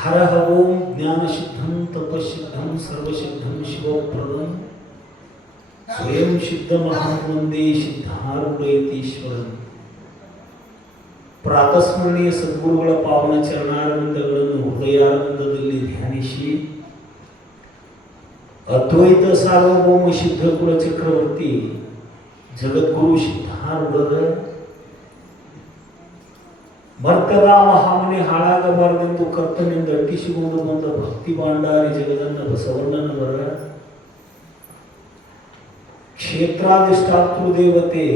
हरः ओम ज्ञानसिद्धं तपसिद्धं सर्वसिद्धं शिवप्रदं ಸ್ವಯಂ ಸಿದ್ಧಮಹಂ ವಂದೇ ಸಿದ್ಧಾರೂಢಯತೀಶ್ವರಂ. ಪ್ರಾತಸ್ಮರಣೀಯ ಸದ್ಗುರುಗಳ ಪಾವನ ಚರಣಾರವಿಂದಗಳನ್ನು ಹೃದಯಾನಂದದಲ್ಲಿ ಧ್ಯಾನಿಸಿ ಅದ್ವೈತ ಸಾರ್ವಭೌಮ ಸಿದ್ಧಕುಲ ಚಕ್ರವರ್ತಿ ಜಗದ್ಗುರು ಸಿದ್ಧಾರೂಢರ ಮರ್ತದ ಮಹಾಮನೆ ಹಾಳಾಗಬಾರದೆಂದು ಕರ್ತನಿಂದ ಅಟ್ಟಿಸಿಕೊಂಡು ಬಂದ ಭಕ್ತಿ ಭಾಂಡಾರಿ ಜಗದನ್ನ ಬಸವಣ್ಣನವರ ಕ್ಷೇತ್ರಾಧಿಷ್ಠಾತೃ ದೇವತೆ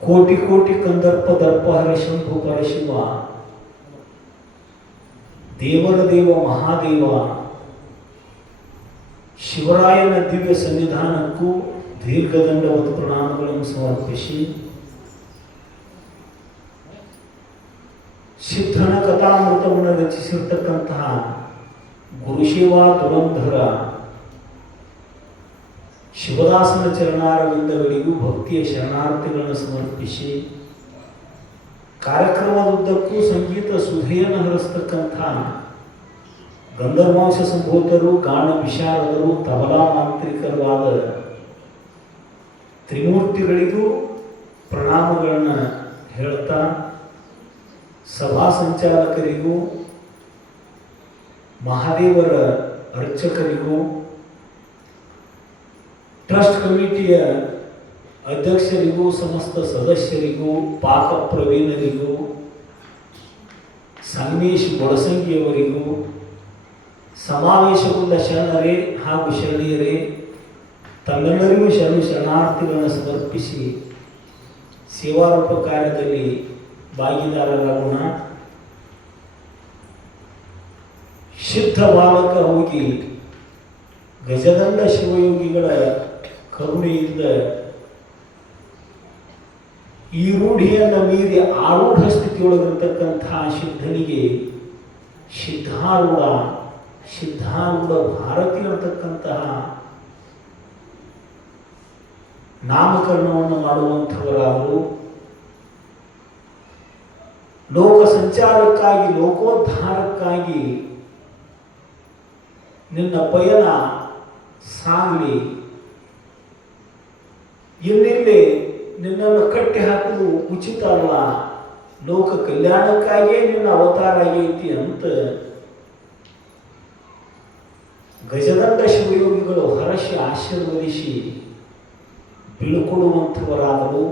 ಕೋಟಿ ಕೋಟಿ ಕಂದರ್ಪ ದರ್ಪ ಹರಶಂಭು ಪರಶಿವ ದೇವರ ದೇವ ಮಹಾದೇವ ಶಿವರಾಯನ ದಿವ್ಯ ಸನ್ನಿಧಾನಕ್ಕೂ ದೀರ್ಘದಂಡವತ ಪ್ರಣಾಮಗಳನ್ನು ಸಮರ್ಪಿಸಿ ಸಿದ್ಧನ ಕಥಾಮೃತವನ್ನು ರಚಿಸಿರ್ತಕ್ಕಂತಹ ಗುರುಶೇವಾ ದುರಂಧರ ಶಿವದಾಸನ ಚರಣಾರವಿಂದಗಳಿಗೂ ಭಕ್ತಿಯ ಶರಣಾರ್ಥಿಗಳನ್ನು ಸಮರ್ಪಿಸಿ ಕಾರ್ಯಕ್ರಮದುದ್ದಕ್ಕೂ ಸಂಗೀತ ಸುಧೆಯನ್ನು ಹರಿಸ್ತಕ್ಕಂಥ ಗಂಧರ್ವಾಂಶ ಸಂಭೂತರು ಗಾನ ವಿಶಾರದರು ತಬಲಾ ಮಾಂತ್ರಿಕರು ಆದ ತ್ರಿಮೂರ್ತಿಗಳಿಗೂ ಪ್ರಣಾಮಗಳನ್ನು ಹೇಳ್ತಾ ಸಭಾ ಸಂಚಾಲಕರಿಗೂ ಮಹಾದೇವರ ಅರ್ಚಕರಿಗೂ ಟ್ರಸ್ಟ್ ಕಮಿಟಿಯ ಅಧ್ಯಕ್ಷರಿಗೂ ಸಮಸ್ತ ಸದಸ್ಯರಿಗೂ ಪಾಕ ಪ್ರವೀಣರಿಗೂ ಸಂಗಮೇಶ್ ಬೊಳಸಂಗಿಯವರಿಗೂ ಸಮಾವೇಶಗೊಂಡ ಶರಣರೇ ಹಾಗೂ ಶರಣೀಯರೇ ತಮ್ಮೆಲ್ಲರಿಗೂ ಶರಣಾರ್ಥಿಗಳನ್ನು ಸಮರ್ಪಿಸಿ ಸೇವಾರೂಪ ಕಾರ್ಯದಲ್ಲಿ ಭಾಗಿದಾರರಾಗೋಣ. ಸಿದ್ಧ ಬಾಲಕ ಹೋಗಿ ಗಜದಂಡ ಶಿವಯೋಗಿಗಳ ಕರುಣೆಯಿಂದ ಈ ರೂಢಿಯನ್ನು ಮೀರಿ ಆರೂಢ ಸ್ಥಿತಿಯೊಳಗಿರ್ತಕ್ಕಂತಹ ಸಿದ್ಧನಿಗೆ ಸಿದ್ಧಾರೂಢ ಭಾರತಿ ಅಂತಕ್ಕಂತಹ ನಾಮಕರಣವನ್ನು ಮಾಡುವಂಥವರಾದರು. ಲೋಕ ಸಂಚಾರಕ್ಕಾಗಿ ಲೋಕೋದ್ಧಾರಕ್ಕಾಗಿ ನಿನ್ನ ಪಯಣ ಸಾಗಲಿ, ಎಲ್ಲೆಲ್ಲಿ ನಿನ್ನನ್ನು ಕಟ್ಟಿ ಹಾಕುವುದು ಉಚಿತ ಅಲ್ಲ, ಲೋಕ ಕಲ್ಯಾಣಕ್ಕಾಗಿಯೇ ನಿನ್ನ ಅವತಾರ ಆಗೈತಿ ಅಂತ ಗಜದಂಡ ಶಿವಯೋಗಿಗಳು ಹರಸಿ ಆಶೀರ್ವದಿಸಿ ಬೀಳ್ಕೊಡುವಂಥವರಾದರು.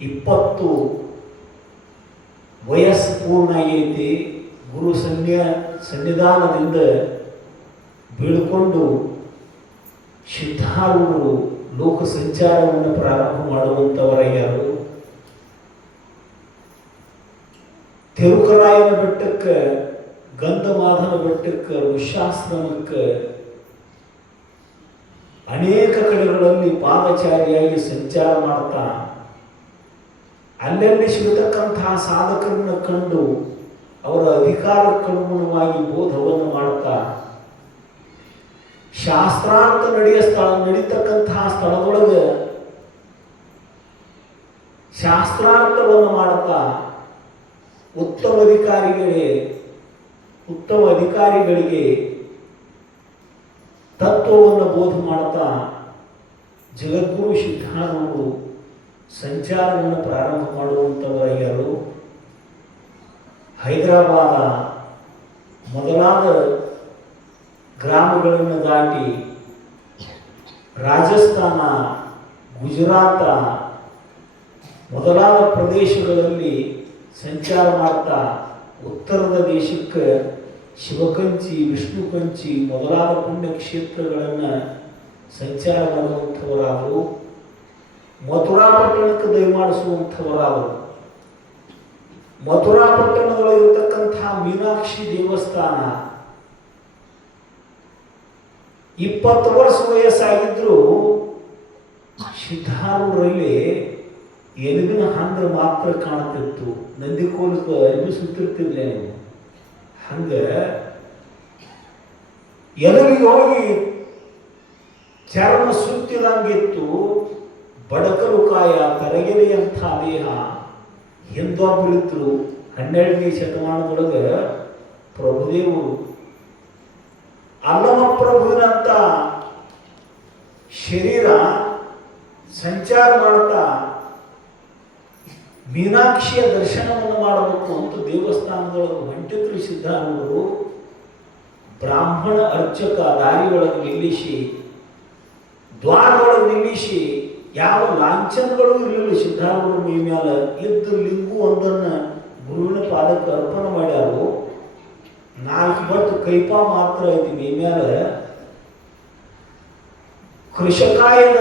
20 ವಯಸ್ಸು ಪೂರ್ಣ ಆಗೈತಿ. ಗುರು ಸನ್ನಿಧಾನದಿಂದ ಬೀಳ್ಕೊಂಡು ಸಿದ್ಧಾರೂಢರು ಲೋಕ ಸಂಚಾರವನ್ನು ಪ್ರಾರಂಭ ಮಾಡುವಂಥವರಾಗ್ಯಾರು. ತಿರುಕರಾಯನ ಬೆಟ್ಟಕ್ಕೆ, ಗಂಧಮಾಧನ ಬೆಟ್ಟಕ್ಕೆ, ಋಷ್ಯಾಶ್ರಮಕ್ಕೆ ಅನೇಕ ಕಡೆಗಳಲ್ಲಿ ಪಾದಚಾರಿಯಾಗಿ ಸಂಚಾರ ಮಾಡ್ತಾ ಅಲ್ಲೆಲ್ಲಿ ಸಿಗತಕ್ಕಂತಹ ಸಾಧಕರನ್ನು ಕಂಡು ಅವರ ಅಧಿಕಾರಕ್ಕನುಗುಣವಾಗಿ ಬೋಧವನ್ನು ಮಾಡ್ತಾ ಶಾಸ್ತ್ರಾರ್ಥ ನಡೀತಕ್ಕಂತಹ ಸ್ಥಳದೊಳಗೆ ಶಾಸ್ತ್ರಾರ್ಥವನ್ನು ಮಾಡ್ತಾ ಉತ್ತಮ ಅಧಿಕಾರಿಗಳಿಗೆ ತತ್ವವನ್ನು ಬೋಧ ಮಾಡ್ತಾ ಜಗದ್ಗುರು ಸಿದ್ಧಾರೂಢರು ಸಂಚಾರವನ್ನು ಪ್ರಾರಂಭ ಮಾಡುವಂಥವರಾಗ್ಯಾರು. ಹೈದರಾಬಾದ ಮೊದಲಾದ ಗ್ರಾಮಗಳನ್ನು ದಾಟಿ ರಾಜಸ್ಥಾನ, ಗುಜರಾತ ಮೊದಲಾದ ಪ್ರದೇಶಗಳಲ್ಲಿ ಸಂಚಾರ ಮಾಡ್ತಾ ಉತ್ತರದ ದೇಶಕ್ಕೆ ಶಿವಕಂಚಿ, ವಿಷ್ಣುಕಂಚಿ ಮೊದಲಾದ ಪುಣ್ಯಕ್ಷೇತ್ರಗಳನ್ನು ಸಂಚಾರ ಮಾಡುವಂಥವರಾದರು. ಮಥುರಾ ಪಟ್ಟಣಕ್ಕೆ ದಯಮಾಡಿಸುವಂಥವರಾದರು. ಮಥುರಾ ಪಟ್ಟಣದೊಳಗಿರತಕ್ಕಂಥ ಮೀನಾಕ್ಷಿ ದೇವಸ್ಥಾನ 20 ವರ್ಷ ವಯಸ್ಸಾಗಿದ್ರು ಸಿದ್ಧಾರೂಢರಲ್ಲಿ ಎಲುಬಿನ ಹಂಗ ಮಾತ್ರ ಕಾಣುತ್ತಿತ್ತು. ನಂದಿಕೋಲಕ್ಕೆ ಎಬ್ಬಿಸುತ್ತಿರ್ತಿರ್ಲಿಲ್ಲ ನೀವು. ಹಂಗ ಎಲುಬಿಗೆ ಹೋಗಿ ಚರ್ಮ ಸುತ್ತಿದಂಗಿತ್ತು. ಬಡಕಲು ಕಾಯ ತರಗೆಲೆಯಂಥ ದೇಹ. ಹಿಂದೊಬ್ಬರಿದ್ರು 12ನೇ ಶತಮಾನದೊಳಗೆ ಪ್ರಭುದೇವರು. ಅಲ್ಲಮ ಪ್ರಭುವಿನಂತ ಶರೀರ ಸಂಚಾರ ಮಾಡ್ತಾ ಮೀನಾಕ್ಷಿಯ ದರ್ಶನವನ್ನು ಮಾಡಬೇಕು ಅಂತ ದೇವಸ್ಥಾನದೊಳಗೆ ಹೊಂಟಿದ್ರು ಸಿದ್ಧಾರೂಢರು. ಬ್ರಾಹ್ಮಣ ಅರ್ಚಕ ದಾರಿಯೊಳಗೆ ನಿಲ್ಲಿಸಿ, ದ್ವಾರದೊಳಗೆ ನಿಲ್ಲಿಸಿ, ಯಾವ ಲಾಂಛನಗಳು ಇರಲಿಲ್ಲ ಸಿದ್ಧಾರೂಢರ ಮೈ ಮ್ಯಾಲ. ಇದ್ದು ಲಿಂಗು ಒಂದನ್ನು ಗುರುವಿನ ಪಾದಕ್ಕೆ ಅರ್ಪಣೆ ಮಾಡ್ಯಾರು. 4 ಬಟ್ಟು ಕೈಪ ಮಾತ್ರ ಐತಿ ಮೈ ಮ್ಯಾಲ. ಕೃಷಕಾಯದ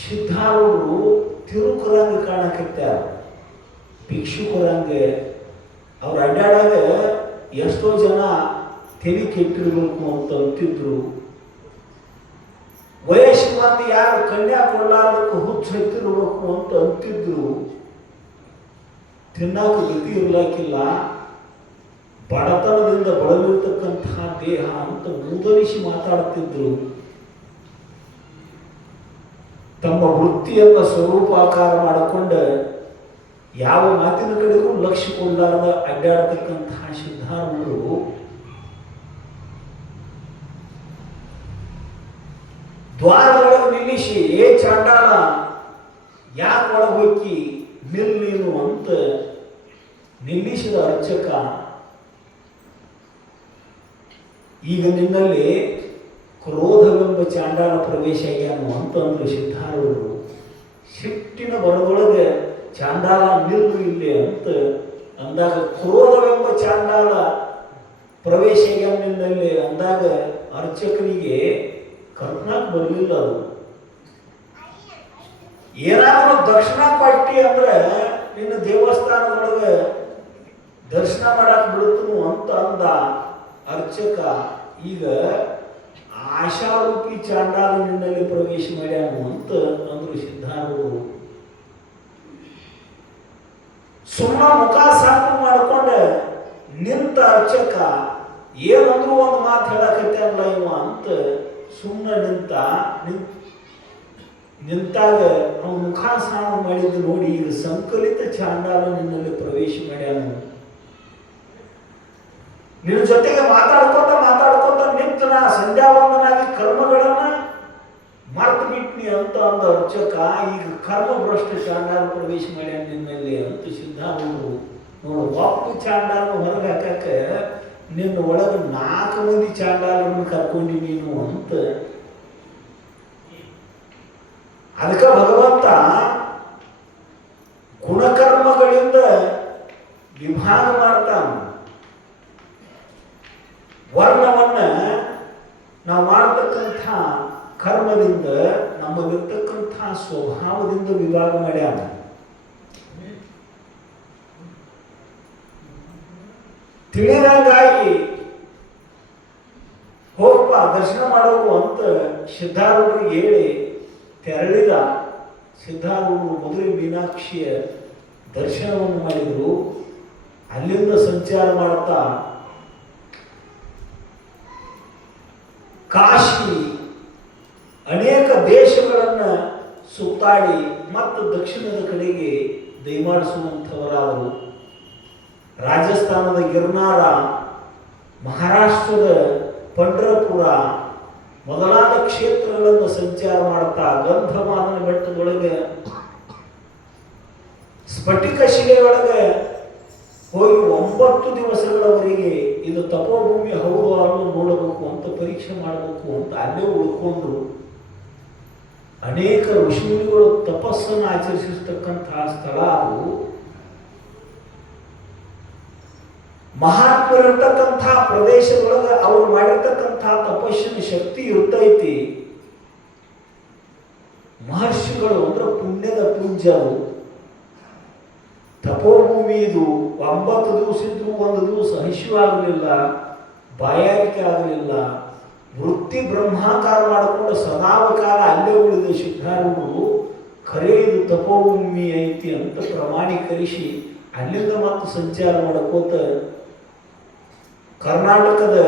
ಸಿದ್ಧಾರೂಢರು ತಿರುಕುರಂಗ ಕಾಣಕತ್ಯಾರ. ಭಿಕ್ಷುಕರಂಗ ಅವ್ರು ಅಡ್ಡಾಡಾಗ ಎಷ್ಟೋ ಜನ ತಲೆ ಕೆಟ್ಟಿರ್ಬೇಕು ಅಂತ ಅಂತಿದ್ರು. ವಯಸ್ಸಿಗೆ ಬಂದು ಯಾರು ಕನ್ಯಾ ಕೊಡಲಾರ್ದಕ್ಕೆ ಹುಚ್ಚು ಹತ್ತಿರ್ಬೇಕು ಅಂತ ಅಂತಿದ್ರು. ತಿನ್ನಾಕ ಗತಿ ಇರ್ಲಾಕಿಲ್ಲ. ಬಡತನದಿಂದ ಬಳಲಿರ್ತಕ್ಕಂತಹ ದೇಹ ಅಂತ ಮೂದಲಿಸಿ ಮಾತಾಡ್ತಿದ್ರು. ತಮ್ಮ ವೃತ್ತಿಯನ್ನ ಸ್ವರೂಪಾಕಾರ ಮಾಡಿಕೊಂಡು ಯಾವ ಮಾತಿನ ಕಡೆಗೂ ಲಕ್ಷ್ಯ ಕೊಡಲಾರದ ಅಡ್ಡಾಡತಕ್ಕಂತಹ ಸಿದ್ಧಾರೂಢರು ದ್ವಾರದೊಳಗೆ ನಿಲ್ಲಿಸಿ, ಏ ಚಾಂಡಾಲ ಯಾಕೆ ಒಳಗೆ ಹೋಗಿ ನಿಲ್ ನೀನು ಅಂತ ನಿಲ್ಲಿಸಿದ ಅರ್ಚಕ, ಈಗ ನಿನ್ನಲ್ಲಿ ಕ್ರೋಧವೆಂಬ ಚಾಂಡಾಲ ಪ್ರವೇಶ ಆಗ್ಯಾನು ಅಂತಂದ್ರು ಸಿದ್ಧಾರೂಢರು. ಸಿಟ್ಟಿನ ಬರದೊಳಗೆ ಚಾಂಡಾಲ ನಿಲ್ಲು ಇಲ್ಲಿ ಅಂತ ಅಂದಾಗ, ಕ್ರೋಧವೆಂಬ ಚಾಂಡಾಲ ಪ್ರವೇಶ ಆಗ್ಯಾನ ನಿನ್ನಲ್ಲಿ ಅಂದಾಗ ಅರ್ಚಕನಿಗೆ ಕರ್ನಾಕ್ ಬರಲಿಲ್ಲ. ಅದು ಏನಾದರೂ ದರ್ಶನ ಕೊಟ್ಟಿ ಅಂದ್ರೆ ನಿನ್ನ ದೇವಸ್ಥಾನದೊಳಗೆ ದರ್ಶನ ಮಾಡಕ್ ಬಿಡುತ್ತನು ಅಂತ ಅಂದ ಅರ್ಚಕ. ಈಗ ಆಶಾರೂಪಿ ಚಾಂಡಾಲ ನಿನ್ನಲ್ಲಿ ಪ್ರವೇಶ ಮಾಡ್ಯಾನು ಅಂತ ಅಂದ್ರು ಸಿದ್ಧಾರೂಢರು. ಸುಮ್ಮನೆ ಮುಖ ಸಾಕು ಮಾಡ್ಕೊಂಡ ನಿಂತ ಅರ್ಚಕ ಏನಂದ್ರು ಒಂದು ಮಾತು ಹೇಳಕತ್ತಲ್ಲ ಇವ ಅಂತ ಸುಮ್ಮನೆ ನಿಂತಾಗ ಅವನ ಮುಖ ಸ್ನಾನ ಮಾಡಿದ್ದು ನೋಡಿ, ಈಗ ಸಂಕಲಿತ ಚಾಂಡಾಲ ನಿನ್ನಲ್ಲಿ ಪ್ರವೇಶ ಮಾಡ್ಯಾನು. ನಿನ್ನ ಜೊತೆಗೆ ಮಾತಾಡ್ಕೋತ ನಿಂತನ ಸಂಧ್ಯಾವಂದನಾಗಿ ಕರ್ಮಗಳನ್ನ ಮರ್ತು ಬಿಟ್ನಿ ಅಂತ ಅಂದ ಅರ್ಚಕ. ಈಗ ಕರ್ಮ ಭ್ರಷ್ಟ ಚಾಂಡಾಲ ಪ್ರವೇಶ ಮಾಡ್ಯಾನ ನಿನ್ನಲ್ಲಿ ಅಂತ ಸಿದ್ಧಾರೂಢರು. ನೋಡು, ಒಪ್ಪು ಚಾಂಡಾಲ ಹೊರಗೆ ಹಾಕಕ್ಕ ನಿನ್ನ ಒಳಗೆ 4 ಮಂದಿ ಚಾಂಡಾಲರನ್ನು ಕರ್ಕೊಂಡಿ ನೀನು ಅಂತ. ಅದಕ್ಕೆ ಭಗವಂತ ಗುಣಕರ್ಮಗಳಿಂದ ವಿಭಾಗ ಮಾಡ್ತಾನ. ವರ್ಣವನ್ನ ನಾವು ಮಾಡತಕ್ಕಂಥ ಕರ್ಮದಿಂದ, ನಮ್ಮಲ್ಲಿರ್ತಕ್ಕಂಥ ಸ್ವಭಾವದಿಂದ ವಿಭಾಗ ಮಾಡ್ಯಾನ. ತಿಳಿದಂಗಾಗಿ ಹೋಗಪ್ಪ ದರ್ಶನ ಮಾಡೋದು ಅಂತ ಸಿದ್ಧಾರೂಢರಿಗೆ ಹೇಳಿ ತೆರಳಿದ ಸಿದ್ಧಾರೂಢರು ಮಧುರೆ ಮೀನಾಕ್ಷಿಯ ದರ್ಶನವನ್ನು ಮಾಡಿದರು. ಅಲ್ಲಿಂದ ಸಂಚಾರ ಮಾಡುತ್ತಾ ಕಾಶಿ ಅನೇಕ ದೇಶಗಳನ್ನು ಸುತ್ತಾಡಿ ಮತ್ತು ದಕ್ಷಿಣದ ಕಡೆಗೆ ದಯಮಾಡಿಸುವಂಥವರಾದರು. ರಾಜಸ್ಥಾನದ ಗಿರ್ನಾರ, ಮಹಾರಾಷ್ಟ್ರದ ಪಂಢರಪುರ ಮೊದಲಾದ ಕ್ಷೇತ್ರಗಳನ್ನು ಸಂಚಾರ ಮಾಡುತ್ತಾ ಗಂಧಮಾದನ ಬೆಟ್ಟದೊಳಗೆ ಸ್ಫಟಿಕ ಶಿಲೆಯೊಳಗೆ ಹೋಗಿ 9 ದಿವಸಗಳವರೆಗೆ ಇದು ತಪೋಭೂಮಿ ಹೌದು ಅನ್ನೋ ನೋಡಬೇಕು ಅಂತ ಪರೀಕ್ಷೆ ಮಾಡಬೇಕು ಅಂತ ಅಲ್ಲೇ ಉಳ್ಕೊಂಡು ಅನೇಕ ಋಷಿಮುನಿಗಳು ತಪಸ್ಸನ್ನು ಆಚರಿಸಿರ್ತಕ್ಕಂತಹ ಸ್ಥಳ ಅದು. ಮಹಾತ್ಮರಿರ್ತಕ್ಕಂತಹ ಪ್ರದೇಶದೊಳಗೆ ಅವರು ಮಾಡಿರ್ತಕ್ಕಂತಹ ತಪಸ್ಸಿನ ಶಕ್ತಿ ಇರ್ತೈತಿ. ಮಹರ್ಷಿಗಳು ಅಂದ್ರೆ ಪುಣ್ಯದ ಪುಂಜರು. ತಪೋಭೂಮಿ ಇದು 9 ದಿವಸ ಇದ್ರು 1 ದಿವಸ ಹಸಿವಾಗಲಿಲ್ಲ, ಬಾಯಾರಿಕೆ ಆಗಲಿಲ್ಲ. ವೃತ್ತಿ ಬ್ರಹ್ಮಾಕಾರ ಮಾಡಿಕೊಂಡು ಸದಾವಕಾಲ ಅಲ್ಲೇ ಉಳಿದ ಸಿದ್ಧಾರೂಢರು ಖರೇ ಇದು ತಪೋಭೂಮಿ ಐತಿ ಅಂತ ಪ್ರಮಾಣೀಕರಿಸಿ ಅಲ್ಲಿಂದ ಮತ್ತು ಸಂಚಾರ ಮಾಡ್ಕೋತ ಕರ್ನಾಟಕದ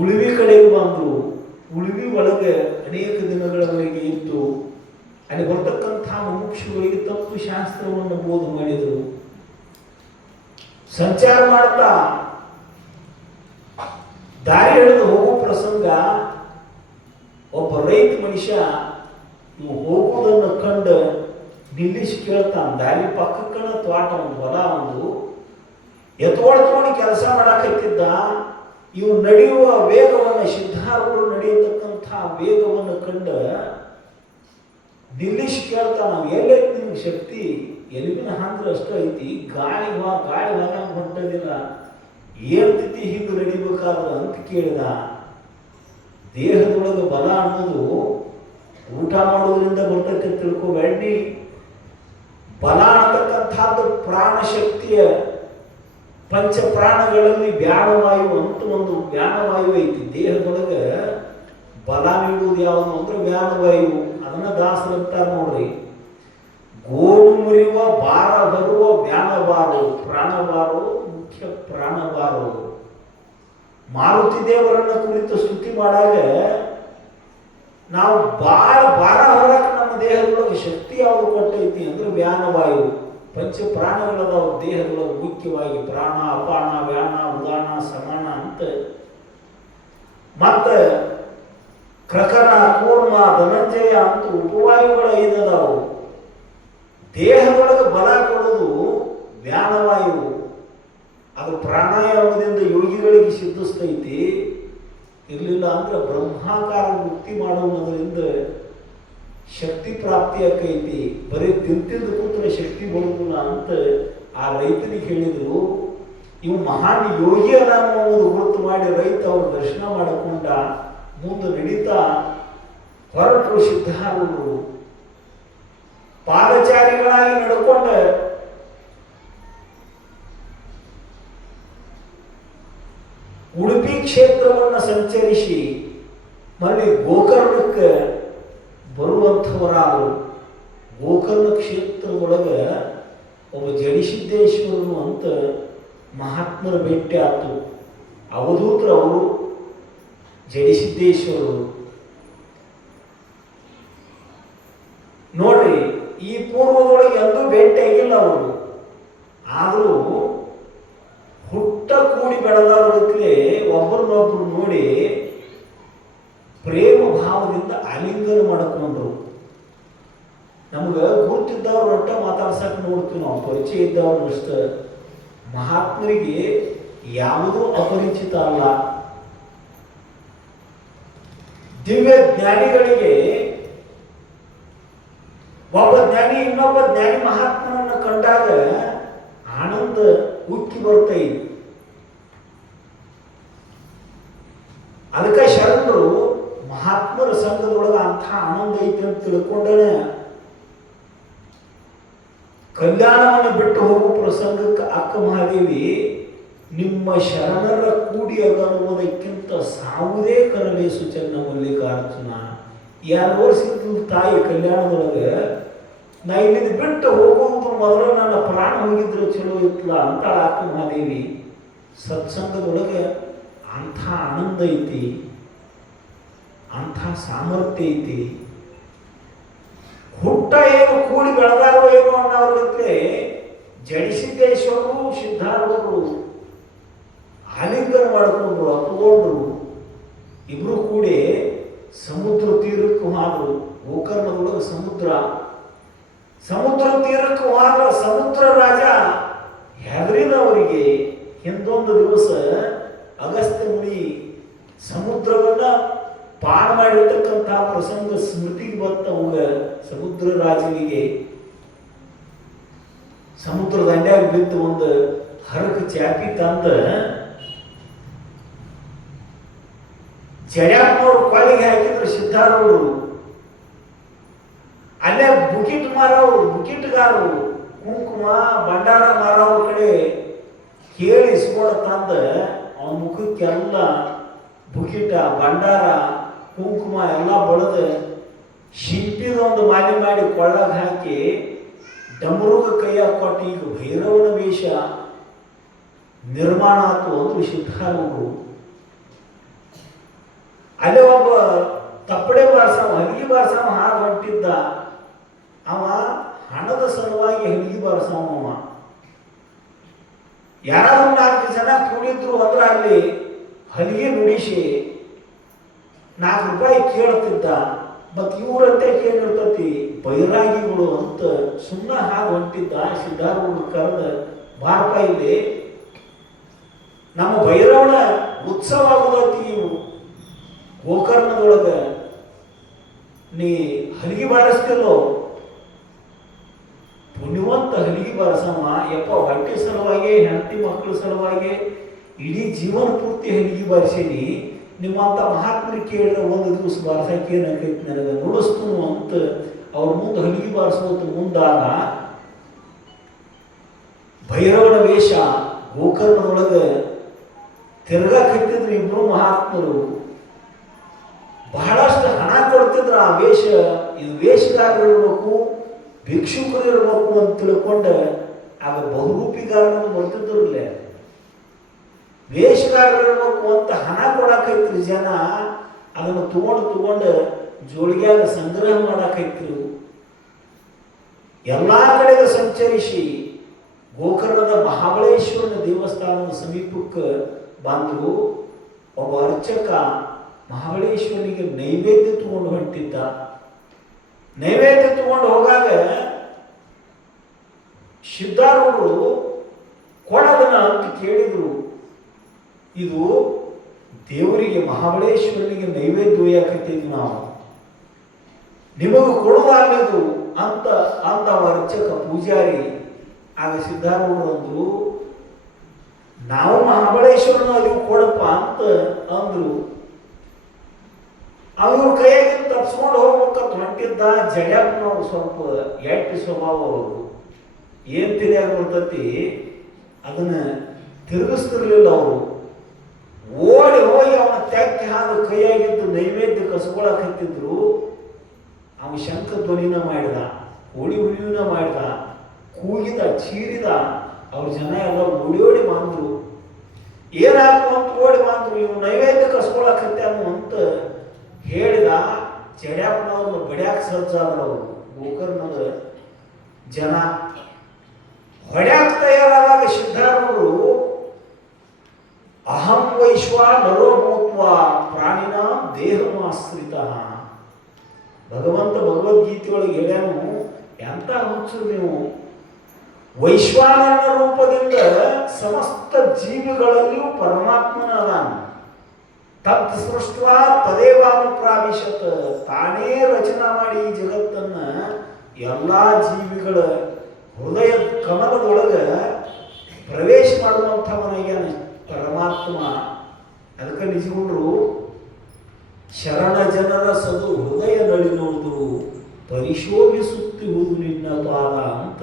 ಉಳಿವಿ ಕಡೆಗೆ ಬಂದರು. ಉಳಿವಿ ಒಳಗೆ ಅನೇಕ ದಿನಗಳವರೆಗೆ ಇದ್ದು ಅಲ್ಲಿ ಬರ್ತಕ್ಕಂಥ ಮುಮುಕ್ಷುಗಳಿಗೆ ತತ್ವ ಶಾಸ್ತ್ರವನ್ನು ಬೋಧ ಮಾಡಿದರು. ಸಂಚಾರ ಮಾಡ್ತಾ ದಾರಿ ಹಿಡಿದು ಹೋಗೋ ಪ್ರಸಂಗ ಒಬ್ಬ ರೈತ ಮನುಷ್ಯ ಇವು ಹೋಗುವುದನ್ನು ಕಂಡು ನಿಲ್ಲಿಸಿ ಕೇಳ್ತಾನೆ. ದಾರಿ ಪಕ್ಕಕ್ಕನ ತೋಟ ಒಂದು ಹೊಲ ಒಂದು ಎತ್ಕೊಂಡು ಕೆಲಸ ಮಾಡಾಕತ್ತಿದ್ದ. ಇವು ನಡೆಯುವ ವೇಗವನ್ನು ಸಿದ್ಧಾರೂಢರು ನಡೆಯತಕ್ಕಂಥ ವೇಗವನ್ನು ಕಂಡು ನಿಲ್ಲಿಸಿ ಕೇಳ್ತಾನ, ಎಲ್ಲೈತಿ ನಿಮ್ಗೆ ಶಕ್ತಿ? ಎಲ್ಲಿನ ಹಾಂದ್ರೆ ಅಷ್ಟು ಐತಿ, ಗಾಳಿ ಹೊರ ಹೊಂಟದಿಲ್ಲ, ಏಳ್ತಿತಿ ಹಿಂಗೆ ನಡಿಬೇಕಾದ್ರೆ ಅಂತ ಕೇಳಿದ. ದೇಹದೊಳಗೆ ಬಲ ಅನ್ನೋದು ಊಟ ಮಾಡೋದ್ರಿಂದ ಬರ್ತಕ್ಕೆ ತಿಳ್ಕೊಬೇಡಿ. ಬಲ ಅನ್ನತಕ್ಕಂಥದ್ದು ಪ್ರಾಣಶಕ್ತಿಯ ಪಂಚ ಪ್ರಾಣಗಳಲ್ಲಿ ವ್ಯಾಣವಾಯು ಅಂತ ಒಂದು ವ್ಯಾಣವಾಯು ಐತಿ. ದೇಹದೊಳಗೆ ಬಲ ನೀಡುವುದು ಯಾವುದು ಅಂದ್ರೆ ವ್ಯಾಣವಾಯು. ಅದನ್ನ ದಾಸರಂತಾರ ನೋಡ್ರಿ. ಗೋಡು ಮುರಿಯುವ ಭಾರ ಬರುವ ವ್ಯಾಣಬಾರು, ಪ್ರಾಣಬಾರು ಮುಖ್ಯ ಪ್ರಾಣಬಾರು. ಮಾರುತಿ ದೇವರನ್ನ ಕುರಿತು ಸ್ತುತಿ ಮಾಡಾಗ ನಾವು ಭಾರ ಹೊರಕ್ಕೆ ನಮ್ಮ ದೇಹದೊಳಗೆ ಶಕ್ತಿ ಯಾವುದು ಕೊಟ್ಟೈತಿ ಅಂದ್ರೆ ವ್ಯಾನವಾಯು. ಪಂಚ ಪ್ರಾಣಗಳದಾವ ದೇಹದೊಳಗೆ ಮುಖ್ಯವಾಗಿ ಪ್ರಾಣ, ಅಪಾನ, ವ್ಯಾನ, ಉದಾನ, ಸಮಾನ ಅಂತ. ಮತ್ತೆ ಕ್ರಕರ, ಕೂರ್ಮ, ಧನಂಜಯ ಅಂತ ಉಪವಾಯುಗಳು 5 ಅದಾವು. ದೇಹದೊಳಗೆ ಬಲ ಕೊಡೋದು ವ್ಯಾನವಾಯು. ಅದು ಪ್ರಾಣಾಯಾಮದಿಂದ ಯೋಗಿಗಳಿಗೆ ಸಿದ್ಧಿಸ್ತೈತಿ. ಇರಲಿಲ್ಲ ಅಂದ್ರೆ ಬ್ರಹ್ಮಾಕಾರ ಮುಕ್ತಿ ಮಾಡುವುದರಿಂದ ಶಕ್ತಿ ಪ್ರಾಪ್ತಿ ಆಕೈತಿ. ಬರೀ ತಿಂತಿದ್ದು ಕೂತ್ರೆ ಶಕ್ತಿ ಬರುವುದಿಲ್ಲ ಅಂತ ಆ ರೈತನಿಗೆ ಹೇಳಿದರು. ಇವು ಮಹಾನ್ ಯೋಗಿ ಅನ್ನೋದು ಗುರುತು ಮಾಡಿ ರೈತ ಅವರು ದರ್ಶನ ಮಾಡಿಕೊಂಡ. ಮುಂದೆ ನಡೀತಾ ಹೊರಟರು ಸಿದ್ಧಾರೂಢರು. ಪಾದಚಾರಿಗಳಾಗಿ ನಡ್ಕೊಂಡ ಉಡುಪಿ ಕ್ಷೇತ್ರವನ್ನು ಸಂಚರಿಸಿ ಮರಳಿ ಗೋಕರ್ಣಕ್ಕೆ ಬರುವಂಥವರಾದರು. ಗೋಕರ್ಣ ಕ್ಷೇತ್ರದೊಳಗೆ ಒಬ್ಬ ಜಡಿಸಿದ್ದೇಶ್ವರನು ಅಂತ ಮಹಾತ್ಮರ ಭೇಟಿ ಆಯಿತು. ಅವಧೂತರವರು ಜಡಿಸಿದ್ದೇಶ್ವರರು. ನೋಡ್ರಿ, ಈ ಪೂರ್ವದೊಳಗೆ ಎಂದೂ ಭೇಟಿ ಆಗಿಲ್ಲ ಅವರು. ಆದರೂ ಹುಟ್ಟ ಕೂಡಿ ಬೆಳೆದವರಕ್ಕೆ ಒಬ್ಬರನ್ನೊಬ್ಬರು ನೋಡಿ ಪ್ರೇಮ ಭಾವದಿಂದ ಆಲಿಂಗನ ಮಾಡಿಕೊಂಡ್ರು. ನಮ್ಗೆ ಗುರುತಿದ್ದವ್ರು ಒಟ್ಟ ಮಾತಾಡ್ಸಕ್ಕೆ ನೋಡ್ತೀವಿ ನಾವು, ಪರಿಚಯ ಇದ್ದವ್ರು ಅಷ್ಟ. ಮಹಾತ್ಮರಿಗೆ ಯಾವುದೂ ಅಪರಿಚಿತ ಅಲ್ಲ. ದಿವ್ಯ ಜ್ಞಾನಿಗಳಿಗೆ ಒಬ್ಬ ಜ್ಞಾನಿ ಇನ್ನೊಬ್ಬ ಜ್ಞಾನಿ ಮಹಾತ್ಮನನ್ನ ಕಂಡಾಗ ಆನಂದ ಉಕ್ಕಿ ಬರ್ತೈತಿ. ಅದಕ್ಕೆ ಶರಣರು ಮಹಾತ್ಮರ ಸಂಘದೊಳಗೆ ಅಂಥ ಆನಂದ ಐತಿ ಅಂತ ತಿಳ್ಕೊಂಡೇನೆ ಕಲ್ಯಾಣವನ್ನು ಬಿಟ್ಟು ಹೋಗುವ ಪ್ರಸಂಗಕ್ಕೆ ಅಕ್ಕ ಮಹಾದೇವಿ ನಿಮ್ಮ ಶರಣರ ಕೂಡಿ ಅದನ್ನುವುದಕ್ಕಿಂತ ಸಾವುದೇ ಕರಲೇಸು ಚೆನ್ನ ಮಲ್ಲಿಕಾರ್ಜುನ. 2 ವರ್ಷದ ತಾಯಿ ಕಲ್ಯಾಣದೊಳಗೆ ನಾ ಇಲ್ಲಿಂದ ಬಿಟ್ಟು ಹೋಗುವುದು ಮೊದಲು ನನ್ನ ಪ್ರಾಣ ಹೋಗಿದ್ರೆ ಚಲೋ ಇತ್ತಲ್ಲ ಅಂತ ಅಕ್ಕ ಮಹಾದೇವಿ. ಸತ್ಸಂಗದೊಳಗೆ ಅಂಥ ಆನಂದ ಐತಿ, ಅಂಥ ಸಾಮರ್ಥ್ಯ ಐತಿ. ಹುಟ್ಟ ಏನು ಕೂಡಿ ಬೆಳೆದಾರೋ ಏನೋ ಅನ್ನೋರ್ಗತ್ತೆ ಜಡಿಸಿದ್ದೇಶ್ವರರು ಸಿದ್ಧಾರೂಢರು ಆಲಿಂಗನ ಮಾಡಿಕೊಂಡ್ರು, ಅಪ್ಪಿಕೊಂಡ್ರು. ಇಬ್ರು ಕೂಡಿ ಸಮುದ್ರ ತೀರಕ್ಕೆ ಹೋದ್ರು. ಗೋಕರ್ಣದೊಳಗೆ ಸಮುದ್ರ ತೀರಕ್ಕೆ ಹೋದ ಸಮುದ್ರ ರಾಜ ಹೆದರಿದವರಿಗೆ ಹಿಂದೊಂದು ದಿವಸ ಅಗಸ್ತ್ಯ ಮುನಿ ಸಮುದ್ರವನ್ನ ಪಾನ ಮಾಡಿರ್ತಕ್ಕಂಥ ಪ್ರಸಂಗ ಸ್ಮೃತಿಗೆ ಬಂತವಾಗ ಸಮುದ್ರ ರಾಜನಿಗೆ ಸಮುದ್ರ ದಂಡ್ಯಾಗ ಬಿದ್ದು ಒಂದು ಹರಕ ಚಾಪಿ ತಂದ ಜಡ್ಯಾಪ್ಪನವ್ರು ಕೊಲೆಗೆ ಹಾಕಿದ್ರು ಸಿದ್ಧಾರೂಢರು. ಅಲ್ಲೇ ಬುಕಿಟ್ ಮಾರವರು ಬುಕಿಟ್ಗಾರರು ಕುಂಕುಮ ಭಂಡಾರ ಮಾರವ್ರ ಕಡೆ ಕೇಳಿ ಇಸ್ಕೊಡ ತಂದ ಅವನ ಮುಖಕ್ಕೆಲ್ಲ ಬುಕಿಟ ಭಂಡಾರ ಕುಂಕುಮ ಎಲ್ಲ ಬಳಿದ ಶಿಲ್ಪಿದೊಂದು ಮಾಲಿ ಮಾಡಿ ಕೊಳ್ಳಾಗ ಹಾಕಿ ಡಮರುಗ ಕೈಯಾಗ ಕೊಟ್ಟು ಈಗ ಭೈರವನ ವೇಷ ನಿರ್ಮಾಣ ಆಯ್ತು ಅಂದ್ರು ಸಿದ್ಧಾರೂಢರು. ಅಲ್ಲೇ ಒಬ್ಬ ತಪ್ಪಡೆ ಬಾರ್ಸವ ಹಲಗಿ ಬಾರ್ಸವ ಹಾಗೆ ಹೊಂಟಿದ್ದ. ಅವ ಹಣದ ಸಲುವಾಗಿ ಹಲಗಿ ಬಾರ್ಸವ. ಯಾರಾದ್ರೂ 4 ಜನ ಕೂಡಿದ್ರು ಅಂದ್ರೆ ಅಲ್ಲಿ ಹಲಗಿ ನುಡಿಸಿ 4 ರೂಪಾಯಿ ಕೇಳ್ತಿದ್ದ. ಮತ್ ಇವ್ರಂತೆ ಕೇಳಿರ್ತತಿ ಬೈರಾಗಿಗಳು ಅಂತ ಸುಮ್ಮನೆ ಹಾಗೆ ಹೊಂಟಿದ್ದ. ಸಿದ್ಧಾರೂಢರು ಕರೆದ ಬಾರಪ್ಪ ಇಲ್ಲಿ ನಮ್ಮ ಭೈರವನ ಉತ್ಸವ ಆಗೋದೈತಿ, ಇವು ಗೋಕರ್ಣದೊಳಗ ನೀ ಹಲಗಿ ಬಾರಿಸ್ತಿಲ್ಲೋ, ಪುಣ್ಯವಂತ ಹಲಗಿ ಬಾರಸಮ್ಮ ಯಪ್ಪ, ಹೊಟ್ಟೆ ಸಲುವಾಗಿ ಹೆಂಡತಿ ಮಕ್ಕಳ ಸಲುವಾಗಿ ಇಡೀ ಜೀವನ ಪೂರ್ತಿ ಹಲಗಿ ಬಾರಿಸೀನಿ. ನಿಮ್ಮಂತ ಮಹಾತ್ಮರಿಗೆ ಕೇಳಿದ್ರೆ ಒಂದು ದಿವಸ ಬಾರಿಸಕ್ಕೆ ಏನಾಗೈತಿ ನನಗೆ ನುಡಿಸ್ತು ಅಂತ ಅವ್ರ ಮುಂದೆ ಹಲಗಿ ಬಾರಿಸೋದು ಮುಂದಾದ ಭೈರವನ ವೇಷ ಗೋಕರ್ಣದೊಳಗ ತಿರ್ಗಾಕತ್ತಿದ್ರು ಇಬ್ರು ಮಹಾತ್ಮರು. ಬಹಳಷ್ಟು ಹಣ ಕೊಡ್ತಿದ್ರು. ಆ ವೇಷ ಇದು ವೇಷಗಾರರು ಇರಬೇಕು, ಭಿಕ್ಷುಕರು ಇರಬೇಕು ಅಂತ ತಿಳ್ಕೊಂಡ ಆಗ ಬಹುರೂಪಿಗಾರನ್ನು ಬರ್ತಿದ್ರಲ್ಲೇ ವೇಷಗಾರರು ಇರಬೇಕು ಅಂತ ಹಣ ಕೊಡಾಕೈತ್ರಿ ಜನ. ಅದನ್ನು ತಗೊಂಡು ಜೋಳಿಗ್ಯಾಗ ಸಂಗ್ರಹ ಮಾಡಾಕೈತ್ರು. ಎಲ್ಲಾ ಕಡೆಗೆ ಸಂಚರಿಸಿ ಗೋಕರ್ಣದ ಮಹಾಬಳೇಶ್ವರನ ದೇವಸ್ಥಾನದ ಸಮೀಪಕ್ಕೆ ಬಂದ್ರು. ಒಬ್ಬ ಅರ್ಚಕ ಮಹಾಬಳೇಶ್ವರನಿಗೆ ನೈವೇದ್ಯ ತಗೊಂಡು ಹೊಂಟಿದ್ದ. ನೈವೇದ್ಯ ತಗೊಂಡು ಹೋಗಾಗ ಸಿದ್ಧಾರೂಢರು ಕೊಡದನ ಅಂತ ಕೇಳಿದ್ರು. ಇದು ದೇವರಿಗೆ ಮಹಾಬಳೇಶ್ವರನಿಗೆ ನೈವೇದ್ಯ ಒಯ್ಯಾಕತ್ತಿದ್ವಿ ನಾವು, ನಿಮಗೂ ಕೊಡುವಾಗದು ಅಂತ ಅಂದ ಅರ್ಚಕ ಪೂಜಾರಿ. ಆಗ ಸಿದ್ಧಾರೂಢರು ಅಂದ್ರು, ನಾವು ಮಹಾಬಳೇಶ್ವರನ ಅಲ್ಲಿಗೆ ಕೊಡಪ್ಪ ಅಂತ ಅಂದ್ರು. ಅವ್ರ ಕೈಯಾಗಿ ತಪ್ಸ್ಕೊಂಡು ಹೋಗ್ಬೇಕಂತ ಹೊಂಟಿದ್ದ. ಜಡ್ಯಾಪ್ಪನವ್ರು ಸ್ವಲ್ಪ ಎಟ್ಟಿ ಸ್ವಭಾವ ಅವರು, ಏನ್ ತಿಳಿಯಾಗ ಬರ್ತತಿ ಅದನ್ನ ತಿರುಗಿಸ್ತಿರ್ಲಿಲ್ಲ ಅವರು. ಓಡಿ ಹೋಗಿ ಅವನ ತೆಕ್ಕಿ ಹಾದು ಕೈಯಾಗಿದ್ದು ನೈವೇದ್ಯ ಕಸ್ಕೊಳಕತ್ತಿದ್ರು. ಅವ ಶಂಖ ಧ್ವನಿನ ಮಾಡಿದ, ಹೋಳಿ ಹುಳಿನ ಮಾಡಿದ, ಕೂಗಿದ, ಚೀರಿದ. ಅವ್ರ ಜನ ಎಲ್ಲ ಓಡಿ ಬಂದ್ರು. ಏನಾದ್ರು ಅಂತ ಓಡಿ ಬಂದ್ರು. ಇವು ನೈವೇದ್ಯ ಕಸ್ಕೊಳಕತ್ತಾನು ಅಂತ ಹೇಳಿದ. ಜಡ್ಯಾಪ್ಪನವ್ರನ್ನ ಬಡ್ಯಾಕ ಸಜ್ಜಾದ್ರು ಅವರು. ಗೋಕರ್ಣದ ಜನ ಹೊಡ್ಯಾಕ ತಯಾರಾದಾಗ ಸಿದ್ಧಾರೂಢರು ಅಹಂ ವೈಶ್ವ ನರೋ ಭೂತ್ವ ಪ್ರಾಣಿನ ದೇಹಮಾಶ್ರಿತ. ಭಗವಂತ ಭಗವದ್ಗೀತೆಯೊಳಗೆ ಹೇಳ್ಯಾನು, ಎಂತ ಹುಚ್ಚು ನೀವು, ವೈಶ್ವಾನರ ರೂಪದಿಂದ ಸಮಸ್ತ ಜೀವಿಗಳಲ್ಲಿಯೂ ಪರಮಾತ್ಮನ ಅದಾನ. ತತ್ ಸೃಷ್ಟ ತದೇವಾನುಪ್ರಾವಿಶತ್, ತಾನೇ ರಚನಾ ಮಾಡಿ ಈ ಜಗತ್ತನ್ನ ಎಲ್ಲಾ ಜೀವಿಗಳ ಹೃದಯ ಕಮಲದೊಳಗ ಪ್ರವೇಶ ಮಾಡುವಂಥವನಾಗ್ಯಾನ ಪರಮಾತ್ಮ. ಅದಕ್ಕೆ ನಿಜಗುಂಡ್ರು ಶರಣ ಜನರ ಸದು ಹೃದಯ ನಳಿನುವುದು ಪರಿಶೋಭಿಸುತ್ತಿರುವುದು ನಿನ್ನ ಪಾದ ಅಂತ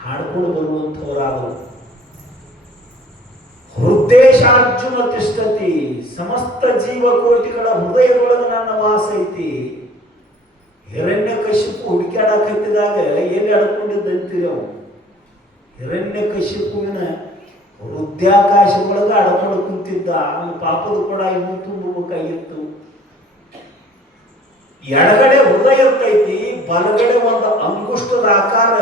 ಹಾಡ್ಕೊಂಡು ಬರುವಂಥವರಾದರು. ಹೃದ್ದೇಶಾರ್ಜುನ ತಿಷ್ಠತಿ, ಸಮಸ್ತ ಜೀವಕೋಟಿಗಳ ಹೃದಯದೊಳಗೆ ನನ್ನ ವಾಸ ಐತಿ. ಹಿರಣ್ಯಕಶಿಪು ಹುಡುಕಾಡಕತ್ತಿದಾಗ ಎಲ್ಲಿ ಅಡ್ಕೊಂಡಿದ್ದಂತೀರಿ ಅವು. ಹಿರಣ್ಯಕಶಿಪುವಿನ ಹೃದಯಾಕಾಶ ಒಳಗೆ ಅಡ್ಕೊಂಡು ಕುಂತಿದ್ದ. ಅವನ ಪಾಪದ ಕೂಡ ಇನ್ನೂ ತುಂಬಬೇಕಾಗಿತ್ತು. ಎಡಗಡೆ ಹೃದಯ ಇರ್ತೈತಿ, ಬಲಗಡೆ ಒಂದು ಅಂಗುಷ್ಟದ ಆಕಾರ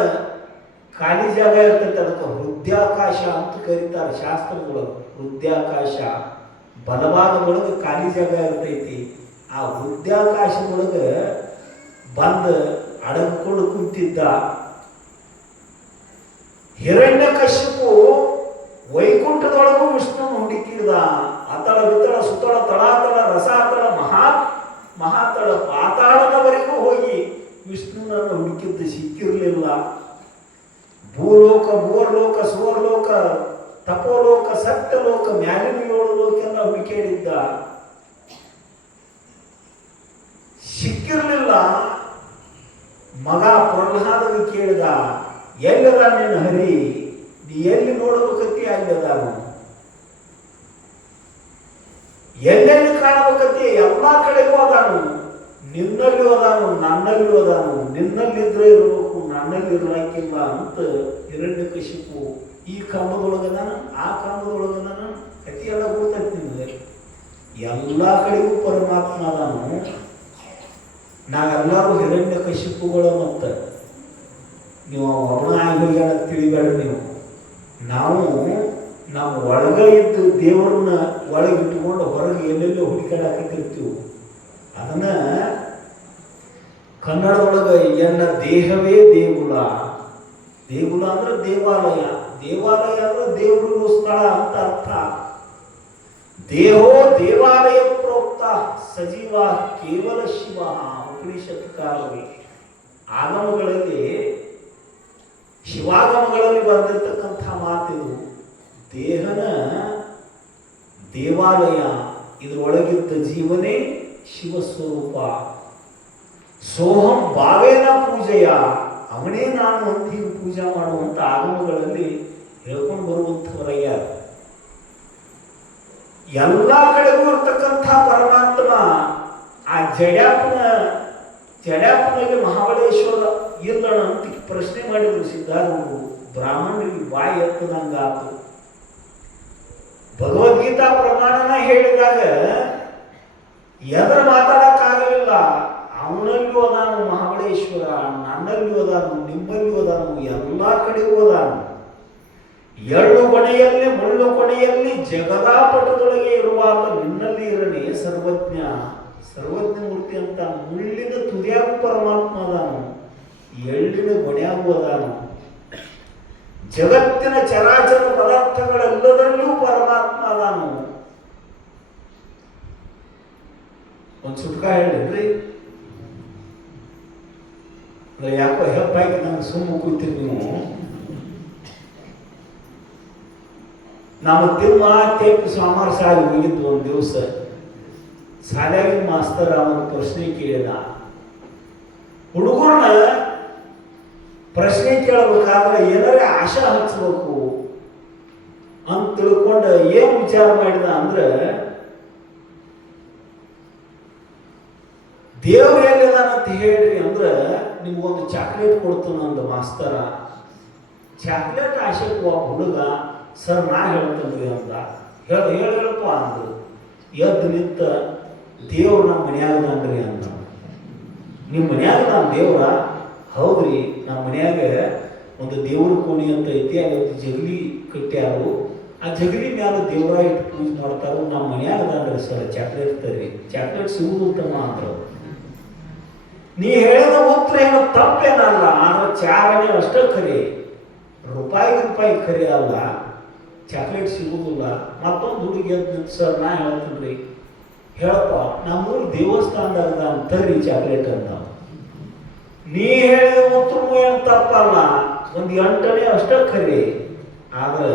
ಖಾಲಿ ಜಾಗ ಇರ್ತೈತಿ. ಅದಕ್ಕೆ ಹೃದಯಾಕಾಶ ಅಂತ ಕರೀತಾರೆ ಶಾಸ್ತ್ರದೊಳಗೆ. ಹೃದಯಾಕಾಶ ಬಲಭಾಗದೊಳಗೆ ಖಾಲಿ ಜಾಗ ಇರ್ತೈತಿ. ಆ ಹೃದಯಾಕಾಶದೊಳಗೆ ಬಂದು ಅಡಗಿಕೊಂಡು ಕುಂತಿದ್ದ ಹಿರಣ್ಯಕಶಿಪು ವೈಕುಂಠದೊಳಗೂ ವಿಷ್ಣುವನ್ನು ಹುಡುಕಿದ. ಅತಳ ವಿತಳ ಸುತಳ ತಳಾತಳ ರಸಾತಳ ಮಹಾತಳ ಪಾತಾಳದವರೆಗೂ ಹೋಗಿ ವಿಷ್ಣುನನ್ನು ಹುಡುಕಿದ್ದು ಸಿಕ್ಕಿರಲಿಲ್ಲ. ಭೂಲೋಕ, ಭೂರ್ಲೋಕ, ಸುವರ್ಲೋಕ, ತಪೋಲೋಕ, ಸತ್ಯಲೋಕ, ಮ್ಯಾಲಿನ 7 ಲೋಕೆಲ್ಲ ಹುಡುಕಾಡಿದ್ದ, ಸಿಕ್ಕಿರಲಿಲ್ಲ. ಮಗ ಪ್ರಹ್ಲಾದನಿಗೆ ಕೇಳಿದ, ಎಲ್ಲದ ನಿನ್ನ ಹರಿ, ನೀ ಎಲ್ಲಿ ನೋಡಬೇಕತ್ತಿ ಅಲ್ಲದಾನು, ಎಲ್ಲೆಲ್ಲಿ ಕಾಣಬೇಕತ್ತಿ ಎಲ್ಲಾ ಕಡೆಗೂ ಅದಾನು, ನಿನ್ನಲ್ಲಿ ಅದಾನು, ನನ್ನಲ್ಲಿ ಅದಾನು, ನಿನ್ನಲ್ಲಿದ್ರೆ ಇರಬೇಕು, ನನ್ನಲ್ಲಿ ಇರಲಿಕ್ಕಿಲ್ಲ ಅಂತ ಹಿರಣ್ಯಕಶಿಪು ಈ ಕಾಮದೊಳಗದಾನ, ಆ ಕಾಮದೊಳಗದಾನ, ಕತಿ ಎಲ್ಲ ಗೊತ್ತೈತಿ ನಿಮಗೆ. ಎಲ್ಲ ಕಡೆಗೂ ಪರಮಾತ್ಮ ಅದಾನು. ನಾವೆಲ್ಲರೂ ಹಿರಣ್ಯಕಶಿಪುಗಳು. ಮತ್ತು ನೀವು ಒಬ್ಬನ ಆಗಿ ತಿಳಿಬೇಡ್ರಿ. ನಾವು ನಮ್ಮ ಒಳಗೆ ಇದ್ದು ದೇವರನ್ನ ಒಳಗಿಟ್ಟುಕೊಂಡು ಹೊರಗೆ ಎಲ್ಲೆಲ್ಲೋ ಹುಡುಕಾಡಕತ್ತಿರ್ತೀವಿ. ಅದನ್ನ ಕನ್ನಡದೊಳಗೆ ಎನ್ನ ದೇಹವೇ ದೇಗುಲ. ದೇಗುಲ ಅಂದ್ರೆ ದೇವಾಲಯ, ದೇವಾಲಯ ಅಂದ್ರೆ ದೇವರು ಸ್ಥಳ ಅಂತ ಅರ್ಥ. ದೇಹೋ ದೇವಾಲಯ ಪ್ರೋಕ್ತ ಸಜೀವ ಕೇವಲ ಶಿವ. ಉಪನಿಷತ್ ಕಾಲದಲ್ಲಿ ಆಗಮಗಳಲ್ಲಿ, ಶಿವಾಗಮಗಳಲ್ಲಿ ಬಂದಿರತಕ್ಕಂಥ ಮಾತಿದು. ದೇಹನ ದೇವಾಲಯ, ಇದರೊಳಗಿದ್ದ ಜೀವನೇ ಶಿವಸ್ವರೂಪ. ಸೋಹಂ ಭಾವೇನ ಪೂಜೆಯ, ಅವನೇ ನಾನು ಅಂತ ಹೀಗೆ ಪೂಜಾ ಮಾಡುವಂಥ ಆಗಮಗಳಲ್ಲಿ ಹೇಳ್ಕೊಂಡು ಬರುವಂಥವರಯ್ಯ. ಎಲ್ಲ ಕಡೆಗೂ ಇರ್ತಕ್ಕಂಥ ಪರಮಾತ್ಮ ಆ ಜಡ್ಯಾಪನಲ್ಲಿ ಮಹಾಬಲೇಶ್ವರ ಇಲ್ಲಣ ಅಂತ ಪ್ರಶ್ನೆ ಮಾಡಿದ್ರು ಸಿದ್ಧಾರೂಢರು. ಬ್ರಾಹ್ಮಣರಿಗೆ ಬಾಯಿ ಎತ್ತದಂಗಾತು. ಭಗವದ್ಗೀತಾ ಪ್ರಮಾಣನ ಹೇಳಿದಾಗ ಎದುರು ಮಾತಾಡಕ್ಕಾಗಲಿಲ್ಲ. ಅವನಲ್ಲೂ ಅದಾನು ಮಹಾಬಲೇಶ್ವರ, ನನ್ನಲ್ಲೂ ಅದಾನು, ನಿಮ್ಮಲ್ಲೂ ಅದಾನು, ಎಲ್ಲ ಕಡೆಗೂ ಅದಾನು. ಎಳ್ಳು ಕೊನೆಯಲ್ಲಿ ಮುಳ್ಳು ಕೊನೆಯಲ್ಲಿ ಜಗದಾಪಟದೊಳಗೆ ಇರುವಾಗ ನಿನ್ನಲ್ಲಿ ಇರಲಿ ಸರ್ವಜ್ಞ. ಸರ್ವಜ್ಞ ಮೂರ್ತಿ ಅಂತ ಮುಳ್ಳಿನ ತುದಿಯಾಗೂ ಪರಮಾತ್ಮ ಅದಾನು, ಎಳ್ಳಿನ ಕೊನೆಯಾಗೂ ಅದಾನು. ಜಗತ್ತಿನ ಚರಾಚರ ಪದಾರ್ಥಗಳೆಲ್ಲದರಲ್ಲೂ ಪರಮಾತ್ಮ ಅದಾನು. ಒಂದು ಸುಟ್ಕ ಹೇಳಿದ್ರಿ, ಯಾಕೋ ಹೆಪ್ಪಾಗಿ ನಂಗೆ ಸುಮ್ಮ ಕೂತೀರಿ ನೀವು. ನಾವು ತಿಮ್ಮ ತೇಪು ಸೋಮವಾರ ಶಾಲೆ ಹೋಗಿದ್ದು. ಒಂದು ದಿವಸ ಶಾಲೆಯಾಗಿನ ಮಾಸ್ತರ್ ಅವನ ಪ್ರಶ್ನೆ ಕೇಳಿದ. ಹುಡುಗರನ್ನ ಪ್ರಶ್ನೆ ಕೇಳಬೇಕಾದ್ರೆ ಏನಾರೇ ಆಶಾ ಹಚ್ಚಬೇಕು ಅಂತ ತಿಳ್ಕೊಂಡು ಏನ್ ವಿಚಾರ ಮಾಡಿದ ಅಂದ್ರೆ, ದೇವ್ರು ಎಲ್ಲಿದಾನಂತ ಹೇಳ್ರಿ ಅಂದ್ರೆ ನಿಮ್ಗೊಂದು ಚಾಕ್ಲೇಟ್ ಕೊಡ್ತಾನ ಅಂದ ಮಾಸ್ತರ. ಚಾಕ್ಲೇಟ್ ಆಶೆಗೆ ಒಬ್ಬ ಹುಡುಗ, ಸರ್ ನಾ ಹೇಳ್ತೇನ್ರಿ ಅಂತ ಹೇಳಪ್ಪ ಅಂದ್ರು. ಎದ್ದು ನಿಂತ, ದೇವ್ರು ನಮ್ಮ ಮನ್ಯಾಗದಾನ್ರಿ ಅಂತ. ನಿಮ್ಮ ಮನ್ಯಾಗ ನಾನು ದೇವ್ರ? ಹೌದ್ರಿ, ನಮ್ಮ ಮನ್ಯಾಗ ಒಂದು ದೇವ್ರ ಕೋಣಿ ಅಂತ ಐತಿ, ಅಲ್ಲಿ ಜಗಲಿ ಕಟ್ಟ್ಯಾರು, ಆ ಜಗಲಿ ಮ್ಯಾಲ ದೇವ್ರ ಇಟ್ಟು ಪೂಜೆ ಮಾಡ್ತಾರೋ. ನಮ್ಮ ಮನ್ಯಾಗದಾನ್ರಿ ಸರ್, ಚಾಕ್ಲೇಟ್ ತರ್ರಿ. ಚಾಕ್ಲೇಟ್ ಸಿಗುತ್ತಮ್ಮ ಅಂದ್ರು. ನೀ ಹೇಳಿದ ಉತ್ತರ ಏನೋ ತಪ್ಪೇನಲ್ಲ, ಆದ್ರೆ ಚಾರನೇ ಅಷ್ಟೇ ಖರೆ, ರೂಪಾಯಿ ಖರೆ ಅಲ್ಲ, ಚಾಕ್ಲೇಟ್ ಸಿಗುವುದಿಲ್ಲ. ಮತ್ತೊಂದು ಹುಡುಗಿ ಎದ್ದು, ಸರ್ ನಾ ಹೇಳ್ತೀನಿ ಹೇಳಪ್ಪ, ನಮ್ಮೂರು ದೇವಸ್ಥಾನದಾಗ ತರ್ರಿ ಚಾಕ್ಲೇಟ್ ಅಂತ. ನೀ ಹೇಳಿದ ಉತ್ತರ ಏನು ತಪ್ಪಲ್ಲ, ಒಂದು 8ನೇ ಅಷ್ಟೇ ಖರೆ, ಆದ್ರೆ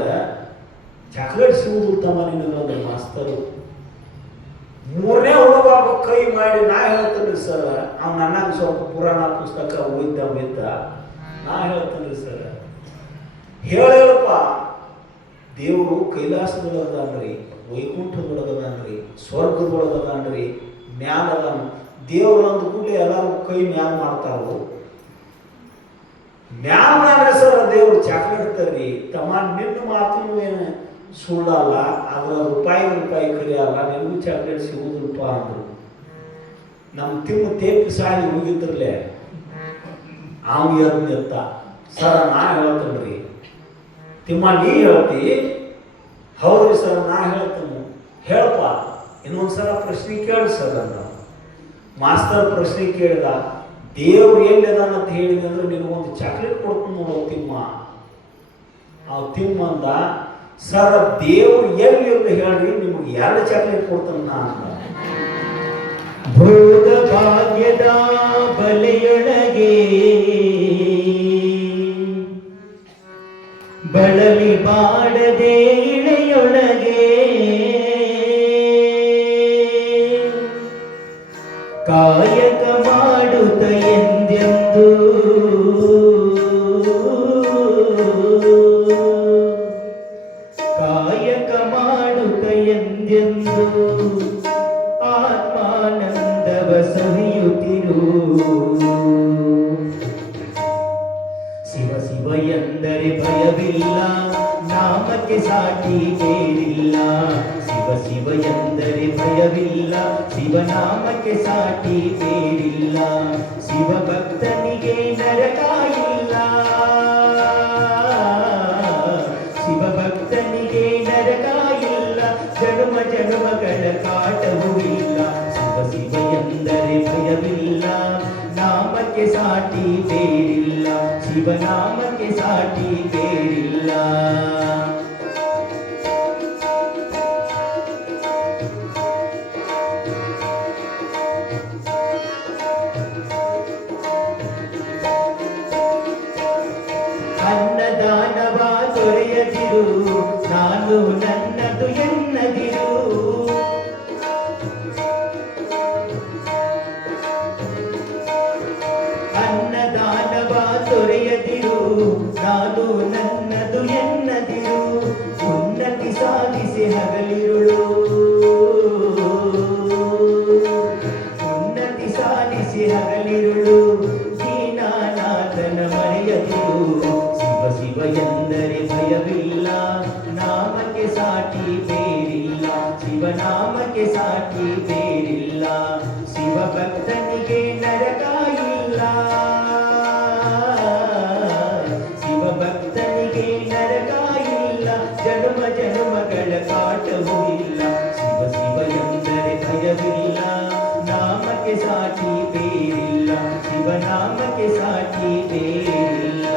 ಚಾಕ್ಲೇಟ್ ಸಿಗುವುದಿಲ್ಲ ನಿನಗೊಂದು ಮಾಸ್ತರು. 3ನೇ ಹುಡುಗ ಕೈ ಮಾಡಿ, ನಾ ಹೇಳ್ತೀನಿ ಸರ್, ಅವ್ನು ನನ್ನ ಸ್ವಲ್ಪ ಪುರಾಣ ಪುಸ್ತಕ ಓದಿದ್ದ, ನಾ ಹೇಳ್ತೀನಿ ಸರ್. ಹೇಳಪ್ಪ, ದೇವರು ಕೈಲಾಸದೊಳಗದಾನ್ರಿ, ವೈಕುಂಠದೊಳಗದಾನ್ರಿ, ಸ್ವರ್ಗದೊಳಗದಾನ್ರಿ, ಮ್ಯಾಲ ಅದಾನು. ದೇವ್ರು ಅಂದ ಕೂಡಲೇ ಎಲ್ಲರೂ ಕೈ ಮ್ಯಾಲ ಮಾಡ್ತಾರು. ಮ್ಯಾಲ ಸರ್ ದೇವ್ರು ಚಾಕ್ಲೇಟ್ ತರ್ರಿ ತಮ್ಮ. ನಿನ್ನ ಮಾತು ಏನು ಸುಳ್ಳಲ್ಲ, ಆದ್ರೆ ರೂಪಾಯಿ ಕರಿಯಲ್ಲ, ನಿನಗೂ ಚಾಕ್ಲೇಟ್ ಸಿಗುದಿಲ್ಲಪ್ಪ ಅಂದ್ರು. ನಮ್ಮ ತಿಮ್ಮ ತೇಪಿ ಸಾಲಿ ಹೋಗಿದ್ರಲ್ಲೇ ಅವ ಎತ್ತ ಸರ ನಾ ಹೇಳ್ತೇನ್ರಿ. ತಿಮ್ಮ ನೀ ಹೇಳ್ತಿ? ಹೌದ್ರಿ ಸರ್ ನಾ ಹೇಳ್ತೇನೆ. ಹೇಳಪ್ಪ ಇನ್ನೊಂದ್ಸಲ ಪ್ರಶ್ನೆ ಕೇಳಿ ಸರ್ ಅಂದ. ಮಾಸ್ತರ್ ಪ್ರಶ್ನೆ ಕೇಳಿದ, ದೇವ್ರು ಎಲ್ಲಿದಾನ ಅಂತ ಹೇಳಿದೆ ಅಂದ್ರೆ ನಿನಗೊಂದು ಚಾಕ್ಲೇಟ್ ಕೊಡ್ತೀನಿ ನೋಡೋ ತಿಮ್ಮ. ಆ ತಿಮ್ಮ ಅಂದ, ಸರ್ ದೇವ್ರು ಎಲ್ಲಿ ಅಂತ ಹೇಳ್ರಿ, ನಿಮ್ಗೆ 2 ಚಾಕ್ಲೇಟ್ ಕೊಡ್ತಾನ ಅಂದ. ಭೋಗ ಭಾಗ್ಯದ ಬಲೆಯೊಳಗೆ ಬಳಲಿ ಬಾಡದೆ ಇಳೆಯೊಳಗೆ ಕಾಯಕ ಮಾಡುತ್ತ ಎಂದೆಂದು ಕಾಯಕ ಮಾಡುತ್ತ ಎಂದೆಂದು ಆತ್ಮಾನಂದವ ಸವಿಯುತ್ತಿರು. ಶಿವ ಶಿವ ಎಂದರೆ ಭಯವಿಲ್ಲ, ನಾಮಕ್ಕೆ ಸಾಟಿ ಬೇರಿಲ್ಲ. ಶಿವ ಶಿವ ಎಂದರೆ ಭಯವಿಲ್ಲ, ಶಿವನಾಮಕ್ಕೆ ಸಾಟಿ ಬೇರಿಲ್ಲ. ಶಿವ ಭಕ್ತನಿಗೆ ನರಕ ಇಲ್ಲ, ಶಿವ ಭಕ್ತನಿಗೆ ನರಕ ಇಲ್ಲ. ಜನ್ಮ ಜನ್ಮಗಳ ಕಾಟವೂ ಇಲ್ಲ. ಶಿವ ಶಿವ ಎಂದರೆ ಭಯವಿಲ್ಲ, ನಾಮಕ್ಕೆ ಸಾಟಿ ಬೇರಿಲ್ಲ. ಶಿವನಾಮಕ್ಕೆ ಸಾಟಿ ಬೇರಿಲ್ಲ. ಅನ್ನದಾನವ ತೊರೆಯದಿರು, ನಾನು ನನ್ನದು ಎನ್ನದಿರು. ಅನ್ನದಾನವ ತೊರೆಯದಿರು, ನಾನು ನನ್ನದು ಎನ್ನದಿರು. ಉನ್ನತಿ ಸಾಧಿಸಿ ಹಗಲಿರುಳು, ಉನ್ನತಿ ಸಾಧಿಸಿ ಹಗಲಿರುಳು. ದೀನಾನಾಥನ ಮರೆಯದಿರು. ಶಿವ ಶಿವ ಎಂದರೆ ಭಯವಿಲ್ಲ, ನಾಮಕ್ಕೆ ಸಾಟಿ ಬೇರಿಲ್ಲ. ಶಿವನಾಮಕ್ಕೆ ಸಾಟಿ ಬೇರಿಲ್ಲ. ಶಿವ ಭಕ್ತನಿಗೆ ನರಕ ಇಲ್ಲ, ಶಿವ ಭಕ್ತನಿಗೆ ನರಕ ಇಲ್ಲ. ಜನ್ಮ ಜನ್ಮಗಳ ಕಾಟವೂ ಇಲ್ಲ. ಶಿವ ಶಿವ ಎಂದರೆ ಭಯವಿಲ್ಲ, ನಾಮಕ್ಕೆ ಸಾಟಿ ಬೇರಿಲ್ಲ. ಶಿವನಾಮಕ್ಕೆ ಸಾಟಿ ಬೇರಿಲ್ಲ.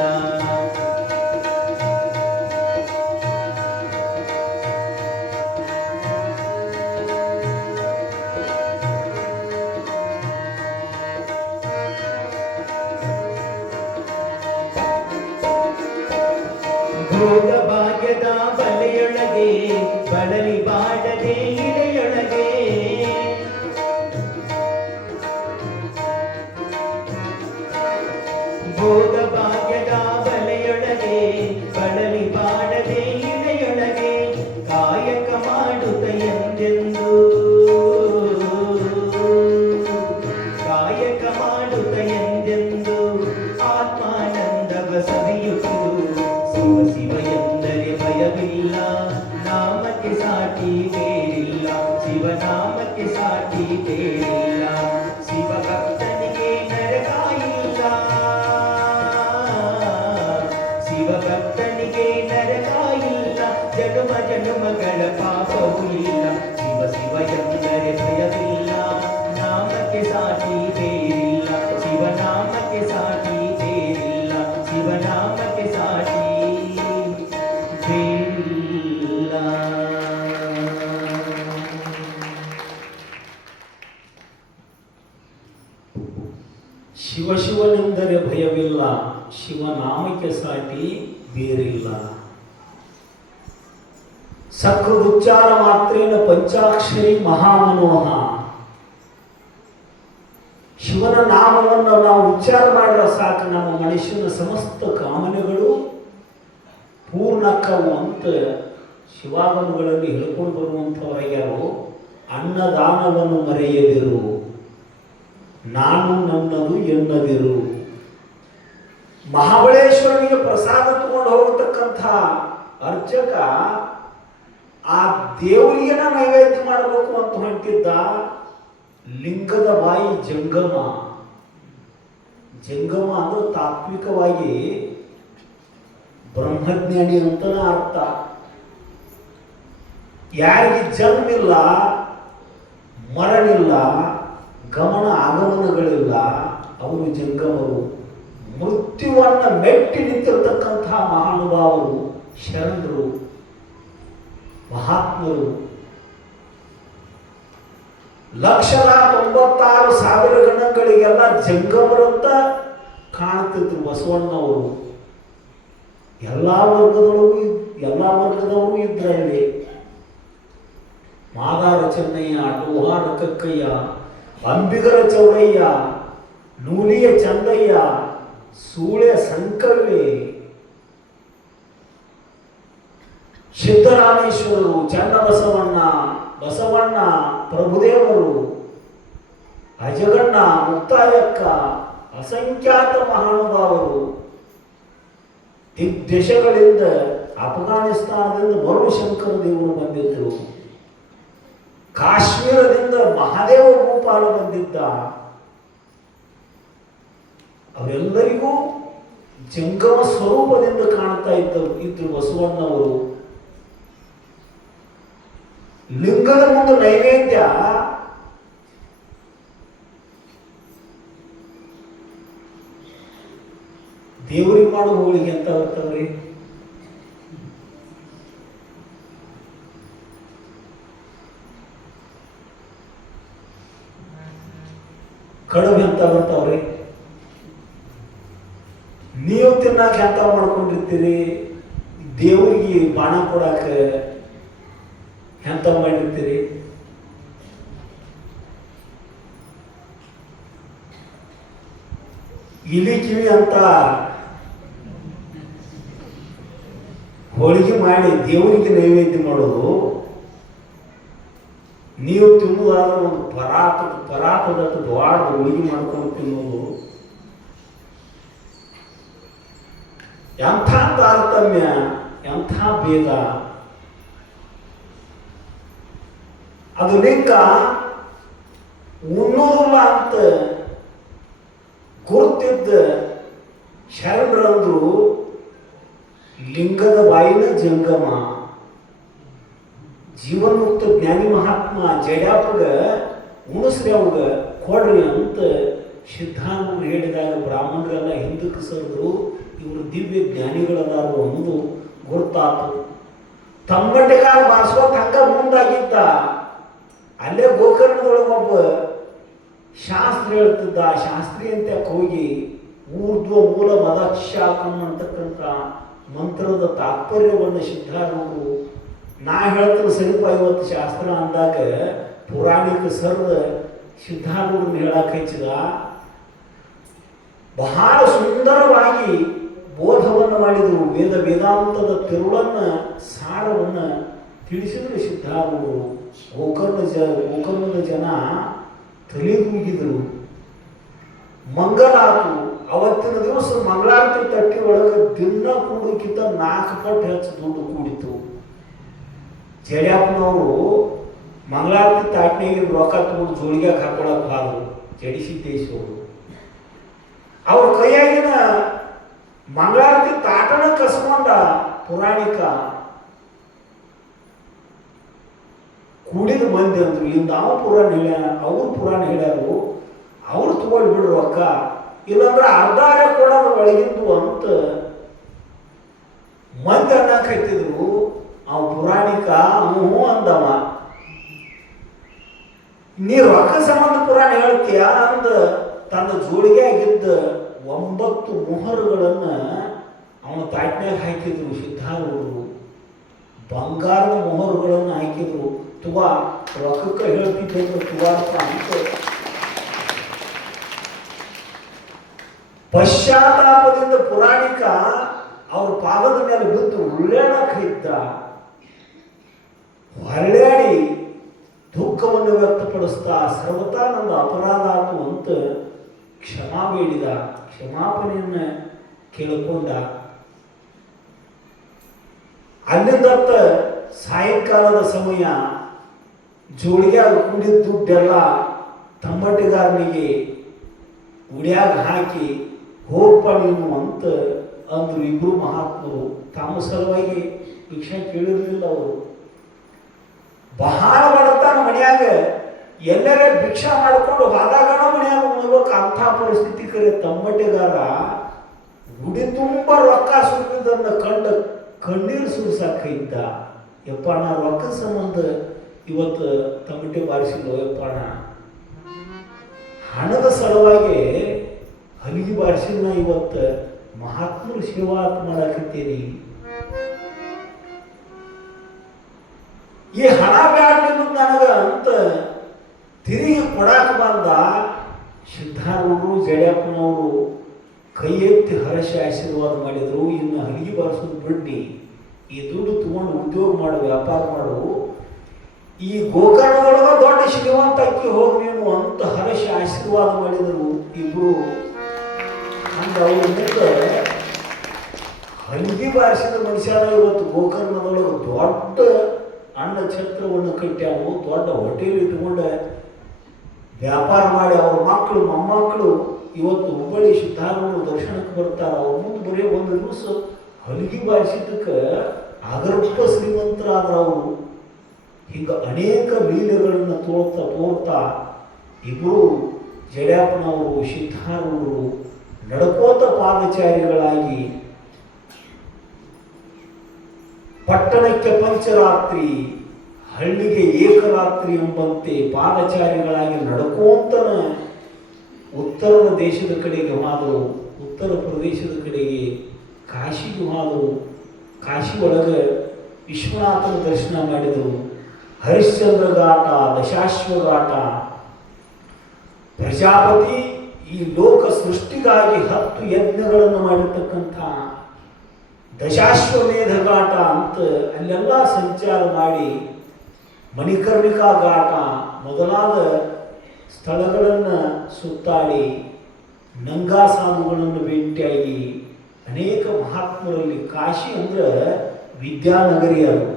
ಭೋಗ ಭಾಗ್ಯದ ಬಲೆಯೊಳಗೆ ಬಳಲಿ ಬಾಡದೆ ಇಳೆಯೊಳಗೆ ಭೋಗ ಭಾಗ್ಯದ ಬಲೆಯೊಳಗೆ ಬಳಲಿ ಬಾಡದೆ ಇಳೆಯೊಳಗೆ ಕಾಯಕ ಮಾಡುತ್ತ ಎಂದೆಂದು ಕಾಯಕ ಮಾಡುತ್ತ ಎಂದೆಂದು ಆತ್ಮಾನಂದವ ಸವಿಯುತ್ತಿರು. ಶಿವ ಶಿವ ಎಂದರೆ ಭಯವಿಲ್ಲ, ನಾಮಕ್ಕೆ ಸಾಟಿ ಬೇರಿಲ್ಲ. ಶಿವನಾಮಕ್ಕೆ ಸಾಟಿ ಬೇರಿಲ್ಲ. ಶಿವ ಭಕ್ತನಿಗೆ ನರಕ ಇಲ್ಲ, ಶಿವ ಭಕ್ತನಿಗೆ ನರಕ ಇಲ್ಲ. ಜನ್ಮ ಜನ್ಮಗಳ ಪಾಪವೂ ಇಲ್ಲ. ಶಿವ ಶಿವ ಎಂದರೆ ಭಯವಿಲ್ಲ, ನಾಮಕ್ಕೆ ಸಾಟಿ ಬೇರಿಲ್ಲ. ಶಿವನಾಮಕ್ಕೆ ಸಾಟಿ ಬೇರಿಲ್ಲ. ಶಿವನಾಮಕ್ಕೆ ಸಾಟಿ ಬೇರಿಲ್ಲ. ಶಿವ ಶಿವನೆಂದರೆ ಭಯವಿಲ್ಲ, ಶಿವನಾಮಕ್ಕೆ ಸಾಟಿ ಬೇರಿಲ್ಲ. ಸಕೃದುಚ್ಚಾರ ಮಾತ್ರೇನ ಪಂಚಾಕ್ಷರಿ ಮಹಾಮನೋಹ. ಶಿವನ ನಾಮವನ್ನು ನಾವು ಉಚ್ಚಾರ ಮಾಡಿದ್ರೆ ಸಾಕು, ನಮ್ಮ ಮನುಷ್ಯನ ಸಮಸ್ತ ಕಾಮನೆಗಳು ಪೂರ್ಣಕ್ಕವು ಅಂತ ಶಿವಾಗಮಗಳಲ್ಲಿ ಹೇಳ್ಕೊಂಡು ಬರುವಂಥವರಾಗ್ಯಾರು. ಅನ್ನದಾನವನ್ನು ಮರೆಯದಿರು, ನಾನು ನನ್ನದು ಎನ್ನದಿರು. ಮಹಾಬಳೇಶ್ವರನಿಗೆ ಪ್ರಸಾದ ತಗೊಂಡು ಹೋಗತಕ್ಕಂಥ ಅರ್ಚಕ ಆ ದೇವರಿಗೇನ ನೈವೇದ್ಯ ಮಾಡಬೇಕು ಅಂತ ಹೊಂಟಿದ್ದ. ಲಿಂಗದ ಬಾಯಿ ಜಂಗಮ. ಜಂಗಮ ಅಂದ್ರೆ ತಾತ್ವಿಕವಾಗಿ ಬ್ರಹ್ಮಜ್ಞಾನಿ ಅಂತನ ಅರ್ಥ. ಯಾರಿಗೆ ಜನ್ಮಿಲ್ಲ, ಮರಣಿಲ್ಲ, ಗಮನ ಆಗಮನಗಳಿಲ್ಲ, ಅವರು ಜಂಗಮರು. ಮೃತ್ಯುವನ್ನ ಮೆಟ್ಟಿ ನಿಂತಿರತಕ್ಕಂತಹ ಮಹಾನುಭಾವರು, ಶರಣರು, ಮಹಾತ್ಮರು. 1,96,000 ಗಣಗಳಿಗೆಲ್ಲ ಜಂಗಮರಂತ ಕಾಣ್ತಿದ್ರು ಬಸವಣ್ಣವರು. ಎಲ್ಲ ವರ್ಗದವರು ಇದ್ರಲ್ಲಿ. ಮಾದಾರ ಚೆನ್ನಯ್ಯ, ಡೋಹಾರ ಕಕ್ಕಯ್ಯ, ಅಂಬಿಗರ ಚೌಡಯ್ಯ, ನೂಲಿಯ ಚಂದಯ್ಯ, ಸೂಳೆ ಸಂಕಲ್ವೆ, ಸಿದ್ದರಾಮೇಶ್ವರರು, ಚನ್ನಬಸವಣ್ಣ, ಬಸವಣ್ಣ, ಪ್ರಭುದೇವರು, ಅಜಗಣ್ಣ, ಮುಕ್ತಾಯಕ್ಕ, ಅಸಂಖ್ಯಾತ ಮಹಾನುಭಾವರು. ದಿಗ್ದೇಶಗಳಿಂದ, ಅಫ್ಘಾನಿಸ್ತಾನದಿಂದ ಬರುಶಂಕರ ದೇವರು ಬಂದಿದ್ದರು. ಕಾಶ್ಮೀರದಿಂದ ಮಹಾದೇವ ಗೋಪಾಲ ಬಂದಿದ್ದ. ಅವೆಲ್ಲರಿಗೂ ಜಂಗಮ ಸ್ವರೂಪದಿಂದ ಕಾಣ್ತಾ ಇದ್ರು ಬಸವಣ್ಣವರು. ಲಿಂಗದ ಮುಂದೆ ನೈವೇದ್ಯ ದೇವರಿಗೆ ಮಾಡೋ ಹೋಳಿಗೆ ಅಂತ ಬರ್ತವ್ರಿ. ಕಡುಬು ಅಂತ ಬರ್ತಾವ್ರಿ. ನೀವು ತಿನ್ನಾಕ ಎಂತ ಮಾಡ್ಕೊಂಡಿರ್ತೀರಿ, ದೇವರಿಗೆ ಬಾಣ ಕೊಡಾಕ ಎಂತ ಮಾಡಿರ್ತೀರಿ. ಇಲಿ ಕಿವಿ ಅಂತ ಹೋಳಿಗೆ ಮಾಡಿ ದೇವರಿಗೆ ನೈವೇದ್ಯ ಮಾಡೋದು. ನೀವು ತಿನ್ನುವುದಾದ್ರೆ ಒಂದು ಪರಾತದಟ್ಟು ದೊಡ್ಡ ಹೋಳಿಗೆ ಮಾಡ್ಕೊಂಡು ತಿನ್ನೋದು. ಎಂಥ ತಾರತಮ್ಯ, ಎಂಥ ಭೇದ. ಅದು ಲಿಂಗ ಉಣ್ಣೋದಿಲ್ಲ ಅಂತ ಗುರುತಿದ್ದ ಶರಣರಂದ್ರು ಲಿಂಗದ ಬಾಯಿನ ಜಂಗಮ. ಜೀವನ್ಮುಕ್ತ ಜ್ಞಾನಿ ಮಹಾತ್ಮ ಜಡ್ಯಾಪಗ ಉಣಸ್ರಿ ಅವಾಗ ಕೊಡ್ರಿ ಅಂತ ಸಿದ್ಧಾಂತರು ಹೇಳಿದಾಗ ಬ್ರಾಹ್ಮಣರೆಲ್ಲ ಹಿಂದಕ್ಕೆ ಸರಿದ್ರು. ಇವರು ದಿವ್ಯ ಜ್ಞಾನಿಗಳದಾರು ಅನ್ನೋದು ಗುರುತಾತು. ತಮ್ಮಟ್ಟಿಗಾರ ಬಾರಿಸ್ಕೊತ ಹಂಗ ಮುಂದಾಗಿದ್ದ. ಅಲ್ಲೇ ಗೋಕರ್ಣದೊಳಗೊಬ್ಬ ಶಾಸ್ತ್ರಿ ಹೇಳ್ತಿದ್ದ. ಶಾಸ್ತ್ರಿ ಅಂತ ಹೋಗಿ ಊರ್ಧ್ವ ಮೂಲ ಮದಕ್ಷಾಕಂ ಅಂತಕ್ಕಂಥ ಮಂತ್ರದ ತಾತ್ಪರ್ಯವನ್ನು ಸಿದ್ಧಾರೂಢರು ನಾ ಹೇಳ್ತೀನಿ ಸರಿಪ 50 ಶಾಸ್ತ್ರ ಅಂದಾಗ ಪುರಾಣಿಕ ಸರ್ದ ಸಿದ್ಧಾರೂಢರನ್ನ ಹೇಳಕ್ಕೆ ಹಚ್ಚಿದ. ಬಹಳ ಸುಂದರವಾಗಿ ಬೋಧವನ್ನು ಮಾಡಿದರು. ವೇದಾಂತದ ತಿರುಳನ್ನ ಸಾರವನ್ನು ತಿಳಿಸಿದರು ಸಿದ್ಧಾರೂಢರು. ಗೋಕರ್ಣದ ಜನ ತಲೆದೂಗಿದರು. ಮಂಗಲಾತು. ಅವತ್ತಿನ ದಿವಸ ಮಂಗಳಾರತಿ ತಟ್ಟಿ ಒಳಗೆ ದಿನ ಕೂಡೋಕ್ಕಿಂತ 4 ಪಟ್ಟು ಹೆಚ್ಚು ದುಡ್ಡು ಕೂಡಿತು. ಜಡ್ಯಾಪ್ಪನವರು ಮಂಗಳಾರತಿ ತಾಟ್ನಾಗಿ ರೊಕ್ಕ ತಗೊಂಡು ಜೋಳಿಗೆ ಹಾಕೊಳಕ್ ಬಾರು ಜಡಿಸಿದ್ದೇಶ್ವರು. ಅವ್ರ ಕೈಯಾಗಿನ ಮಂಗಳಾರತಿ ತಾಟನ ಕಸ್ಕೊಂಡ ಪುರಾಣಿಕ ಕೂಡಿದ ಮಂದಿ ಅಂದ್ರು. ಇಂದ ಅವ ಪುರಾಣ ಹೇಳ್ಯಾನ, ಅವ್ರು ಪುರಾಣ ಹೇಳ್ಯಾರು, ಅವ್ರು ತಗೊಂಡು ಬಿಡ್ರು ರೊಕ್ಕ, ಇಲ್ಲಾಂದ್ರೆ ಅರ್ಧಾರ ಕೊಡೋದು ಒಳಗಿಂದು ಅಂತ ಮಂದಿ ಅನ್ನಕ್ಕೆ ಹತ್ತಿದ್ರು. ಅವ ಪುರಾಣಿಕ ಹ್ಞೂ ಅಂದವ. ನೀ ರೊಕ್ಕ ಸಂಬಂಧ ಪುರಾಣ ಹೇಳ್ತೀಯ ಅಂದ ತನ್ನ ಜೋಳಿಗೆ ಆಗಿದ್ದ 9 ಮೊಹರುಗಳನ್ನು ಅವನ ತಾಟ್ನ್ಯಾಗ ಹಾಕಿದ್ರು ಸಿದ್ಧಾರೂಢರು. ಬಂಗಾರದ ಮೊಹರುಗಳನ್ನು ಹಾಕಿದ್ರು. ತುವಾ ರೊಕ್ಕಕ್ಕೆ ಹೇಳ್ತಿದ್ದಂದ್ರೆ ತುವಾರ್ಥ ಅಂತ. ಪಶ್ಚಾತ್ತಾಪದಿಂದ ಪುರಾಣಿಕ ಅವ್ರ ಪಾದದ ಮೇಲೆ ಬಿದ್ದು ಉಳ್ಳಾಡಕ್ಕೆ ಇದ್ದ. ಹೊರಳಾಡಿ ದುಃಖವನ್ನು ವ್ಯಕ್ತಪಡಿಸ್ತಾ ಸರ್ವತಾ ನಂದು ಅಪರಾಧ ಆತು ಅಂತ ಕ್ಷಮಾ ಬೇಡಿದ. ಕ್ಷಮಾಪಣೆಯನ್ನು ಕೇಳಿಕೊಂಡ. ಅಲ್ಲಿಂದತ್ತ ಸಾಯಂಕಾಲದ ಸಮಯ ಜೋಳಿಗೆ ಕೂಡಿದ ದುಡ್ಡೆಲ್ಲ ತಮ್ಮಟಿಗಾರನಿಗೆ ಉಡ್ಯಾಗ ಹಾಕಿ ಹೋಗ್ಪ ನೀನು ಅಂತ ಅಂದ್ರು ಇಬ್ರು ಮಹಾತ್ಮರು. ತಮ್ಮ ಸಲುವಾಗಿ ಭಿಕ್ಷೆ ಕೇಳಿರಲಿಲ್ಲ ಅವರು. ಬಹಳ ಬಡತನ ಮನ್ಯಾಗ ಎಲ್ಲರೇ ಭಿಕ್ಷಾ ಮಾಡಿಕೊಂಡು ಹೋದಾಗಣ ಮನ್ಯಾಗ ಉಣ್ಬೇಕು ಅಂಥ ಪರಿಸ್ಥಿತಿ. ಕರೆ ತಮ್ಮಟಿಗಾರ ಗುಡಿ ತುಂಬ ರೊಕ್ಕ ಸುರಿದನ್ನ ಕಂಡು ಕಣ್ಣೀರು ಸುರಿಸಾಕೈತ. ಯಪ್ಪ ನಾ ರೊಕ್ಕ ಸಂಬಂಧ ಇವತ್ತು ತಮಟೆ ಬಾರಿಸಿಲ್ಲ ಯಪ್ಪಣ, ಹಣದ ಸಲುವಾಗಿ ಹಲಿಗೆ ಬಾರಿಸಿನ ಇವತ್ತು ಮಹಾತ್ಮರು ಸೇವಾ ಮಾಡಾಕತ್ತೀರಿ. ಈ ಹಣ ಬ್ಯಾಡ ನಿಮ್ಮದು ನನಗ ಅಂತ ತಿರುಗಿ ಕೊಡಾಕ ಬಂದ ಸಿದ್ಧಾರೂಢರು ಜಡ್ಯಪ್ಪನವರು ಕೈ ಎತ್ತಿ ಹರಸಿ ಆಶೀರ್ವಾದ ಮಾಡಿದ್ರು. ಇನ್ನು ಹಲಿಗೆ ಬಾರಿಸೋದು ಬಿಡ್ಡಿ, ಈ ದುಡ್ಡು ತಗೊಂಡು ಉದ್ಯೋಗ ಮಾಡು, ವ್ಯಾಪಾರ ಮಾಡು, ಈ ಗೋಕರ್ಣದೊಳಗ ದೊಡ್ಡ ಶ್ರೀಮಂತ ಅಕ್ಕಿ ಹೋಗಿ ನೀನು ಅಂತ ಹರಸಿ ಆಶೀರ್ವಾದ ಮಾಡಿದರು ಇಬ್ರು. ಹಂಗ ಅವ್ರ ಮುಂದೆ ಹಲಿಗೆ ಬಾರಿಸಿದ ಮನುಷ್ಯನ ಇವತ್ತು ಗೋಕರ್ಣದೊಳಗೆ ದೊಡ್ಡ ಅನ್ನ ಛತ್ರವನ್ನು ಕಟ್ಟ್ಯಾವು, ದೊಡ್ಡ ಹೋಟೆಲ್ ಇಟ್ಕೊಂಡ ವ್ಯಾಪಾರ ಮಾಡಿ ಅವ್ರ ಮಕ್ಕಳು ಮೊಮ್ಮಕ್ಕಳು ಇವತ್ತು ಹುಬ್ಬಳ್ಳಿ ಸಿದ್ಧಾರೂಢರು ದರ್ಶನಕ್ಕೆ ಬರ್ತಾರ. ಅವ್ರ ಮುಂದೆ ಬರೀ ಒಂದು ದಿವಸ ಹಲಿಗೆ ಬಾರಿಸಿದ್ದಕ್ಕೆ ಅಗರ್ಭ ಶ್ರೀಮಂತರಾದ್ರ ಅವರು. ಹಿಂಗ ಅನೇಕ ಲೀಲೆಗಳನ್ನು ತೋರ್ತಾ ಇಬ್ಬರು ಜಡ್ಯಪ್ಪನವರು ಸಿದ್ಧಾರೂಢರು ನಡ್ಕೋತ ಪಾದಚಾರಿಗಳಾಗಿ ಪಟ್ಟಣಕ್ಕೆ ಪಂಚರಾತ್ರಿ ಹಳ್ಳಿಗೆ ಏಕರಾತ್ರಿ ಎಂಬಂತೆ ಪಾದಚಾರಿಗಳಾಗಿ ನಡ್ಕೋತನ ಉತ್ತರದ ದೇಶದ ಕಡೆಗೆ ಹೋದರು. ಉತ್ತರ ಪ್ರದೇಶದ ಕಡೆಗೆ ಕಾಶಿಗೆ ಹೋದರು. ಕಾಶಿ ಒಳಗೆ ವಿಶ್ವನಾಥನ ದರ್ಶನ ಮಾಡಿದರು. ಹರಿಶ್ಚಂದ್ರ ಘಾಟ, ದಶಾಶ್ವಘಾಟ, ಪ್ರಜಾಪತಿ ಈ ಲೋಕ ಸೃಷ್ಟಿಗಾಗಿ 10 ಯಜ್ಞಗಳನ್ನು ಮಾಡಿರ್ತಕ್ಕಂಥ ದಶಾಶ್ವಮೇಧ ಘಾಟ ಅಂತ ಅಲ್ಲೆಲ್ಲ ಸಂಚಾರ ಮಾಡಿ ಮಣಿಕರ್ಣಿಕಾ ಘಾಟ ಮೊದಲಾದ ಸ್ಥಳಗಳನ್ನು ಸುತ್ತಾಡಿ ನಂಗಾ ಸಾಧುಗಳನ್ನು ಭೇಟಿಯಾಗಿ ಅನೇಕ ಮಹಾತ್ಮರಲ್ಲಿ ಕಾಶಿ ಅಂದ್ರೆ ವಿದ್ಯಾನಗರಿ ಅದು.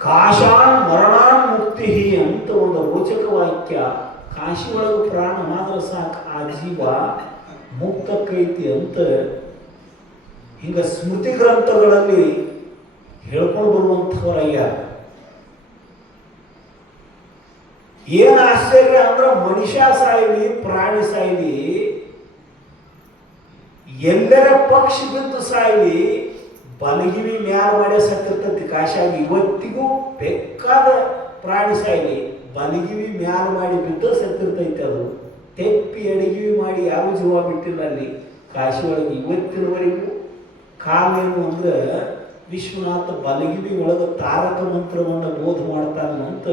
ಕಾಶಾನ್ ಮರಣಾನ್ ಮುಕ್ತಿ ಅಂತ ಒಂದು ರೋಚಕ ವಾಕ್ಯ. ಕಾಶಿ ಒಳಗೆ ಪ್ರಾಣ ಮಾತ್ರ ಸಾಕು, ಆ ಜೀವ ಮುಕ್ತಕ್ಕೈತಿ ಅಂತ ಹಿಂಗ ಸ್ಮೃತಿ ಗ್ರಂಥಗಳಲ್ಲಿ ಹೇಳ್ಕೊಂಡು ಬರುವಂಥವರಯ್ಯ. ಏನು ಆಶ್ಚರ್ಯ ಅಂದ್ರೆ ಮನುಷ್ಯ ಸಾಯಲಿ ಪ್ರಾಣಿ ಸಾಯಲಿ ಎಲ್ಲರ ಪಕ್ಷ ಬಿದ್ದು ಸಾಯಲಿ ಬಲಗಿವಿ ಮ್ಯಾಲ ಮಾಡಿ ಸತ್ತಿರ್ತೈತಿ ಕಾಶಾಗಿ. ಇವತ್ತಿಗೂ ಬೇಕಾದ ಪ್ರಾಣಿ ಸಾಯಲಿ ಬಲಗಿವಿ ಮ್ಯಾಲ ಮಾಡಿ ಬಿದ್ದು ಸತ್ತಿರ್ತೈತಿ. ಅದು ತೆಪ್ಪಿ ಅಡಗಿವಿ ಮಾಡಿ ಯಾವ ಜೀವ ಬಿಟ್ಟಿಲ್ಲ ಅಲ್ಲಿ ಕಾಶಿ ಒಳಗೆ ಇವತ್ತಿನವರೆಗೂ. ಕಾಲೇನು ಅಂದ್ರೆ ವಿಶ್ವನಾಥ ಬಲಗಿವಿ ಒಳಗೆ ತಾರಕ ಮಂತ್ರವನ್ನು ಬೋಧ ಮಾಡ್ತಾನಂತ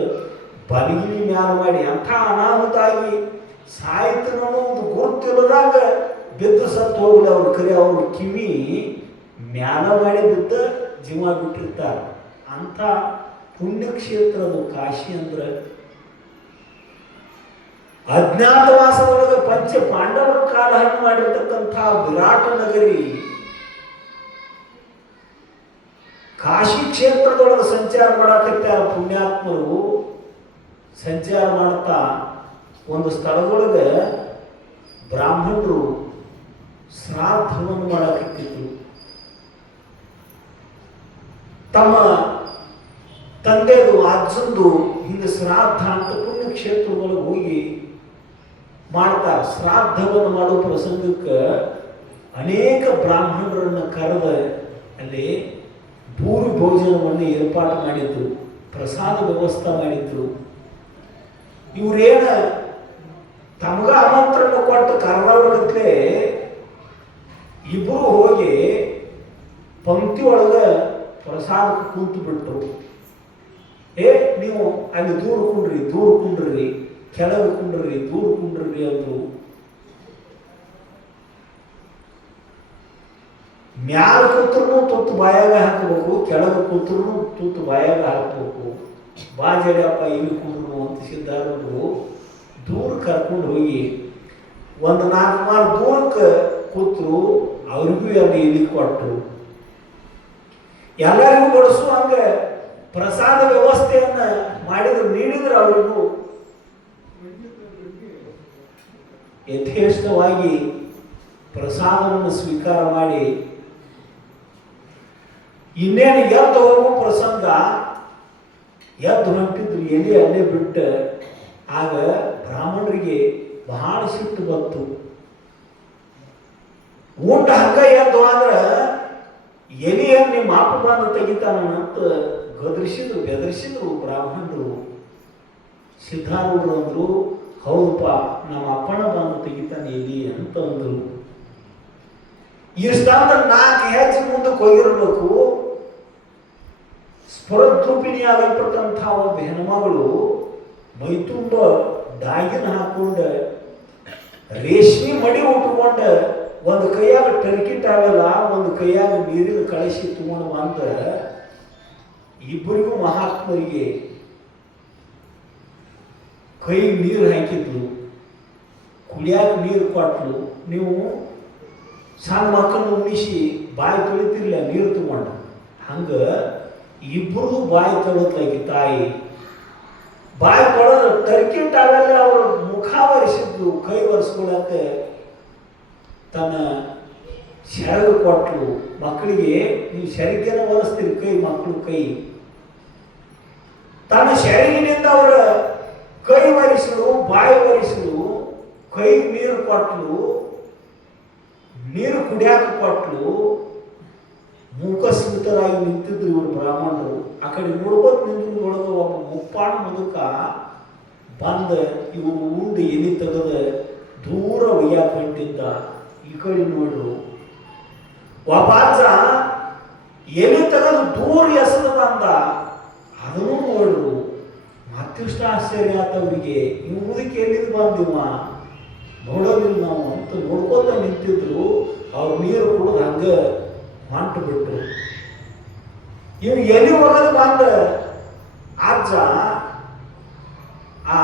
ಬಲಗಿವಿ ಮ್ಯಾಲ ಮಾಡಿ ಅಂಥ ಅನಾಹುತ ಆಗಿ ಸಾಯ್ತು ಅನ್ನೋ ಒಂದು ಗುರುತಿಲ್ಲದಾಗ ಬಿದ್ದು ಸತ್ತು ಹೋಗ್ಲಿ ಅವ್ರ ಕರೆ ಅವ್ರ ಕಿವಿ ಮ್ಯಾಲ ಮಾಡಿ ಬಿದ್ದ ಜೀವ ಬಿಟ್ಟಿರ್ತಾರೆ. ಅಂಥ ಪುಣ್ಯಕ್ಷೇತ್ರ ಅದು ಕಾಶಿ ಅಂದ್ರೆ. ಅಜ್ಞಾತವಾಸದೊಳಗೆ ಪಂಚ ಪಾಂಡವರ ಕಾಲಹರಣ ಮಾಡಿರ್ತಕ್ಕಂಥ ವಿರಾಟ ನಗರಿ ಕಾಶಿ ಕ್ಷೇತ್ರದೊಳಗೆ ಸಂಚಾರ ಮಾಡಾಕತ್ತಾರ ಪುಣ್ಯಾತ್ಮರು. ಸಂಚಾರ ಮಾಡ್ತಾ ಒಂದು ಸ್ಥಳದೊಳಗೆ ಬ್ರಾಹ್ಮಣರು ಶ್ರಾದ್ದವನ್ನು ಮಾಡಾಕತ್ತಿದ್ರು. ತಮ್ಮ ತಂದೆದು ಅಜ್ಜಂದು ಹಿಂಗೆ ಶ್ರಾದ್ದ ಅಂತ ಪುಣ್ಯಕ್ಷೇತ್ರದೊಳಗೆ ಹೋಗಿ ಮಾಡ್ತಾರೆ. ಶ್ರಾದ್ದವನ್ನು ಮಾಡೋ ಪ್ರಸಂಗಕ್ಕೆ ಅನೇಕ ಬ್ರಾಹ್ಮಣರನ್ನು ಕರೆದ ಅಲ್ಲಿ ಭೂರಿ ಭೋಜನವನ್ನು ಏರ್ಪಾಡು ಮಾಡಿದ್ರು, ಪ್ರಸಾದ ವ್ಯವಸ್ಥೆ ಮಾಡಿದ್ರು. ಇವರೇನ ತಮಗ ಆಮಂತ್ರಣ ಕೊಟ್ಟು ಕರೆದವ್ರಗತ್ಲೆ ಇಬ್ಬರು ಹೋಗಿ ಪಂಕ್ತಿ ಒಳಗೆ ಪ್ರಸಾದಕ್ಕೆ ಕೂತು ಬಿಟ್ರು. ನೀವು ಅಲ್ಲಿ ದೂರ ಕುಂಡ್ರಿ ಕೆಳಗೆ ಕುಂಡ್ರಿ ಅಂದ್ರು. ಮ್ಯಾಲ ಕೂತ್ರು ತುತ್ತು ಬಾಯಾಗ ಹಾಕಬೇಕು, ಕೆಳಗೆ ಕೂತ್ರು ತುತ್ತು ಬಾಯಾಗ ಹಾಕಬೇಕು. ಬಾ ಜಡಿಯಪ್ಪ ಇಲ್ಲಿ ಕುಂಡ್ರು ಅಂತ ಸಿದ್ಧಾರೂಢರು ದೂರ ಕರ್ಕೊಂಡು ಹೋಗಿ ಒಂದು 4 ಮಾರು ದೂರಕ್ಕೆ ಕೂತ್ರು. ಅವ್ರಿಗೂ ಅಲ್ಲಿ ಇಲ್ಲಿ ಕೊಟ್ಟರು. ಎಲ್ಲರಿಗೂ ಬಡಿಸು ಹಂಗೆ ಪ್ರಸಾದ ವ್ಯವಸ್ಥೆಯನ್ನು ಮಾಡಿದ್ರು, ನೀಡಿದ್ರು. ಅವ್ರಿಗೂ ಯಥೇಷ್ಟವಾಗಿ ಪ್ರಸಾದವನ್ನು ಸ್ವೀಕಾರ ಮಾಡಿ ಇನ್ನೇನು ಎದ್ದು ಹೋಗುವ ಪ್ರಸಂಗ, ಎದ್ದು ಹೊಂಟಿದ್ರು ಎಲ್ಲಿ ಅಲ್ಲೇ ಬಿಟ್ಟು. ಆಗ ಬ್ರಾಹ್ಮಣರಿಗೆ ಬಹಳ ಸಿಟ್ಟು ಬಂತು. ಊಟ ಹಂಗ ಎದ್ದು ಆದ್ರೆ ಎಲಿಯನ್ನು ನಿಮ್ಮ ಅಪ್ಪ ಬಂದು ತೆಗಿತಾನಂತ ಗದರಿಸಿದ್ರು, ಬೆದರಿಸಿದ್ರು ಬ್ರಾಹ್ಮಣರು. ಸಿದ್ಧಾರೂಢರು ಅಂದ್ರು, ಹೌದಪ್ಪ ನಮ್ಮ ಅಪ್ಪನ ಬಂದು ತೆಗಿತಾನೆ ಎಲಿ ಅಂತ ಅಂದ್ರು. ಇಷ್ಟಾಂದ್ರೆ 4 ಹೆಜ್ಜೆ ಮುಂದಕ್ಕೆ ಹೋಗಿರ್ಬೇಕು. ಸ್ಫುರದ್ರೂಪಿಣಿಯಾಗಲ್ಪಟ್ಟಂಥ ಒಂದು ಹೆಣ್ಮಗಳು ಮೈತುಂಬ ಡಾಗಿನ ಹಾಕೊಂಡ ರೇಷ್ಮೆ ಮಡಿ ಉಟ್ಕೊಂಡ ಒಂದು ಕೈಯಾಗ ಟರ್ಕಿಟ್ ಆಗಲ್ಲ, ಒಂದು ಕೈಯಾಗ ನೀರಿನ ಕಳಶಿ ತಗೊಂಡು ಬಂದ ಇಬ್ಬರಿಗೂ ಮಹಾತ್ಮರಿಗೆ ಕೈ ನೀರು ಹಾಕಿದ್ರು, ಕುಡಿಯಾಕ ನೀರು ಕೊಟ್ಲು. ನೀವು ಸಣ್ಣ ಮಕ್ಕಳನ್ನು ಉಣಿಸಿ ಬಾಯಿ ತೊಳಿತಿರ್ಲಿಲ್ಲ ನೀರು ತಗೊಂಡು, ಹಂಗ ಇಬ್ಬರು ಬಾಯಿ ತೊಳತ್ಲಾಗಿ ತಾಯಿ ಬಾಯಿ ತೊಳೆದು ಟರ್ಕಿಟ್ ಆಗಲ್ಲ ಅವ್ರ ಮುಖ ಒರೆಸಿದ್ದು, ಕೈ ಒರೆಸ್ಕೊಳಕ ತನ್ನ ಸೆರಗು ಕೊಟ್ಲು. ಮಕ್ಕಳಿಗೆ ನೀವು ಸೆರಗೇನ ಒರೆಸ್ತೀರಿ ಕೈ, ಮಕ್ಕಳು ಕೈ ತನ್ನ ಸೆರಗಿನಿಂದ ಅವರ ಕೈ ಒರೆಸಲು, ಬಾಯಿ ಒರೆಸಲು, ಕೈ ನೀರು ಕೊಟ್ಲು, ನೀರು ಕುಡಿಯಾಕ ಕೊಟ್ಲು. ಮೂಕಸ್ಮಿತರಾಗಿ ನಿಂತಿದ್ರು ಇವರು ಬ್ರಾಹ್ಮಣರು. ಆ ಕಡೆ ನೋಡ್ಕೋತ ನಿಂತಿದ್ದೊಳಗೆ ಒಬ್ಬ ಮುಪ್ಪಾಣ ಮುದುಕ ಬಂದ ಇವರು ಉಂಡು ಎಲಿ ತೆಗೆದ ದೂರ ಒಯ್ಯಾಕ ಹೊಂಟಿದ್ದ. ಈ ಕಡೆ ನೋಡ್ರು, ಒಬ್ಬ ಅಜ್ಜ ಎಲಿ ತೆಗೆದು ದೂರ ಎಸೆದು ಬಂದ. ಅದನ್ನು ನೋಡ್ರು. ಮತ್ತಿಷ್ಟು ಆಶ್ಚರ್ಯ ಆತವ್ರಿಗೆ, ಇವು ಮುದುಕಿ ಎಲ್ಲಿದ್ದು ಬಂದಿವ ನೋಡೋದಿಲ್ಲ ನಾವು ಅಂತ ನೋಡ್ಕೋತ ನಿಂತಿದ್ರು. ಅವ್ರು ನೀರು ಕುಡಿದು ಹಂಗ ಹೊಂಟು ಬಿಟ್ರು. ಇವು ಎಲ್ಲಿ ಒಗದು ಬಂದ ಅಜ್ಜ ಆ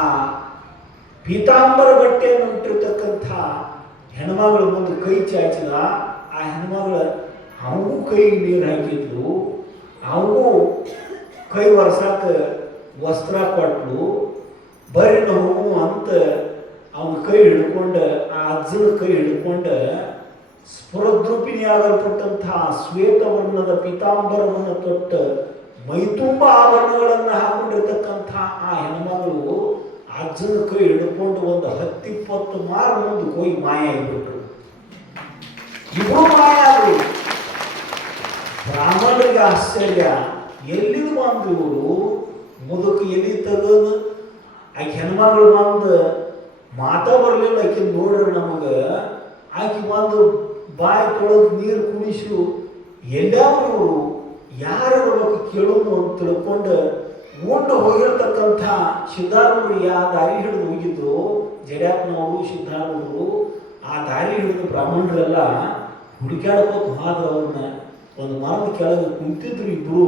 ಪೀತಾಂಬರ ಬಟ್ಟೆಯನ್ನು ಇಟ್ಟಿರ್ತಕ್ಕಂಥ ಹೆಣ್ಮಗಳ ಮುಂದೆ ಕೈ ಚಾಚಿದ. ಆ ಹೆಣ್ಮಗಳ ಅವಗೂ ಕೈ ನೀರು ಹಾಕಿದ್ರು, ಅವಗೂ ಕೈ ಒರೆಸಾಕ ವಸ್ತ್ರ ಕೊಟ್ಲು. ಬರ್ರಿ ಹೋಗು ಅಂತ ಅವನ ಕೈ ಹಿಡ್ಕೊಂಡ, ಆ ಅಜ್ಜನ ಕೈ ಹಿಡ್ಕೊಂಡ ಸ್ಫುರದ್ರೂಪಿಣಿಯಾಗಲ್ಪಟ್ಟಂತಹ ಶ್ವೇತವರ್ಣದ ಪೀತಾಂಬರವನ್ನು ತೊಟ್ಟ ಮೈತುಂಬ ಆಭರಣಗಳನ್ನು ಹಾಕೊಂಡಿರ್ತಕ್ಕಂಥ ಆ ಹೆಣ್ಮಗಳು ಅಜ್ಜನ ಕೈ ಹಿಡ್ಕೊಂಡು ಒಂದು 10-20 ಮಾರು ಮುಂದೆ ಹೋಗಿ ಮಾಯ ಆಗಿಬಿಟ್ರು. ಇಬ್ಬರು ಮಾಯ ಆದ್ರು. ಬ್ರಾಹ್ಮಣರಿಗೆ ಆಶ್ಚರ್ಯ, ಎಲ್ಲಿದು ಬಂದು ಇವರು ಮುದುಕ ಎಲ್ಲಿ ತೆಗೆದು ಆಕೆ ಹೆಣ್ಮಗಳು ಬಂದು ಮಾತಾ ಬರಲಿಲ್ಲ. ಆಕೆ ನೋಡ್ರಿ ನಮಗೆ ಆಕೆ ಬಂದು ಬಾಯಿ ತೊಳೆದು ನೀರು ಕುಣಿಸು ಎಲ್ಲಾರು ಇವರು ಯಾರಿರ್ಬೇಕು ಕೇಳೋದು ಅಂತ ತಿಳ್ಕೊಂಡು ಉಂಡು ಹೋಗಿರ್ತಕ್ಕಂಥ ಸಿದ್ಧಾರೂಢರು ಆ ದಾರಿ ಹಿಡಿದು ಹೋಗಿದ್ರು. ಜಡ್ಯಾಪ್ಪನವರು ಸಿದ್ಧಾರೂಢರು ಆ ದಾರಿ ಹಿಡಿದು ಬ್ರಾಹ್ಮಣರೆಲ್ಲ ಹುಡುಕ್ಯಾಡ್ಕೋತ ಹೋದ್ರು. ಅವ್ರನ್ನ ಒಂದು ಮರದ ಕೆಳಗೆ ಕುಂತಿದ್ರು. ಇಬ್ರು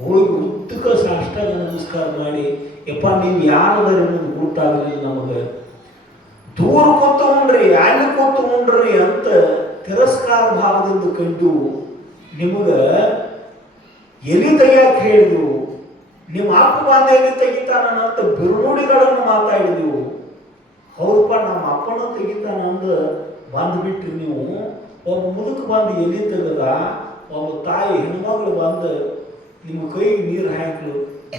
ಹೋಗಿ ಉದ್ದಕ ಸಾಷ್ಟಾಂಗ ನಮಸ್ಕಾರ ಮಾಡಿ, ಯಪ್ಪ ನೀವು ಯಾರದಾರ ಅನ್ನೋದು ಗೊತ್ತಾಗಲಿಲ್ಲ ನಮಗೆ, ದೂರ ಕೂತು ಉಂಡ್ರಿ, ಅಲ್ಲಿ ಕೂತು ಉಂಡ್ರಿ ಅಂತ ತಿರಸ್ಕಾರ ಭಾವದಿಂದ ಕಂಡು ನಿಮಗೆ ಎಲಿ ತೆಗಿಯಕ್ಕೆ ಹೇಳಿದ್ರು. ನಿಮ್ಮ ಅಪ್ಪ ಬಂದ ಎಲಿ ತೆಗಿತಾನಂತ ಬಿರುನುಡಿಗಳನ್ನು ಮಾತಾಡಿದೆವು. ಹೌದಪ್ಪ ನಮ್ಮ ಅಪ್ಪನ ತೆಗಿತಾನ ಅಂದ ಬಂದ್ಬಿಟ್ರಿ ನೀವು. ಒಬ್ಬ ಮುದುಕ ಬಂದು ಎಲಿ ತೆಗೆದ, ಒಬ್ಬ ತಾಯಿ ಹೆಣ್ಮಗಳು ಬಂದು ನಿಮ್ಮ ಕೈಗೆ ನೀರು ಹಾಕಲು,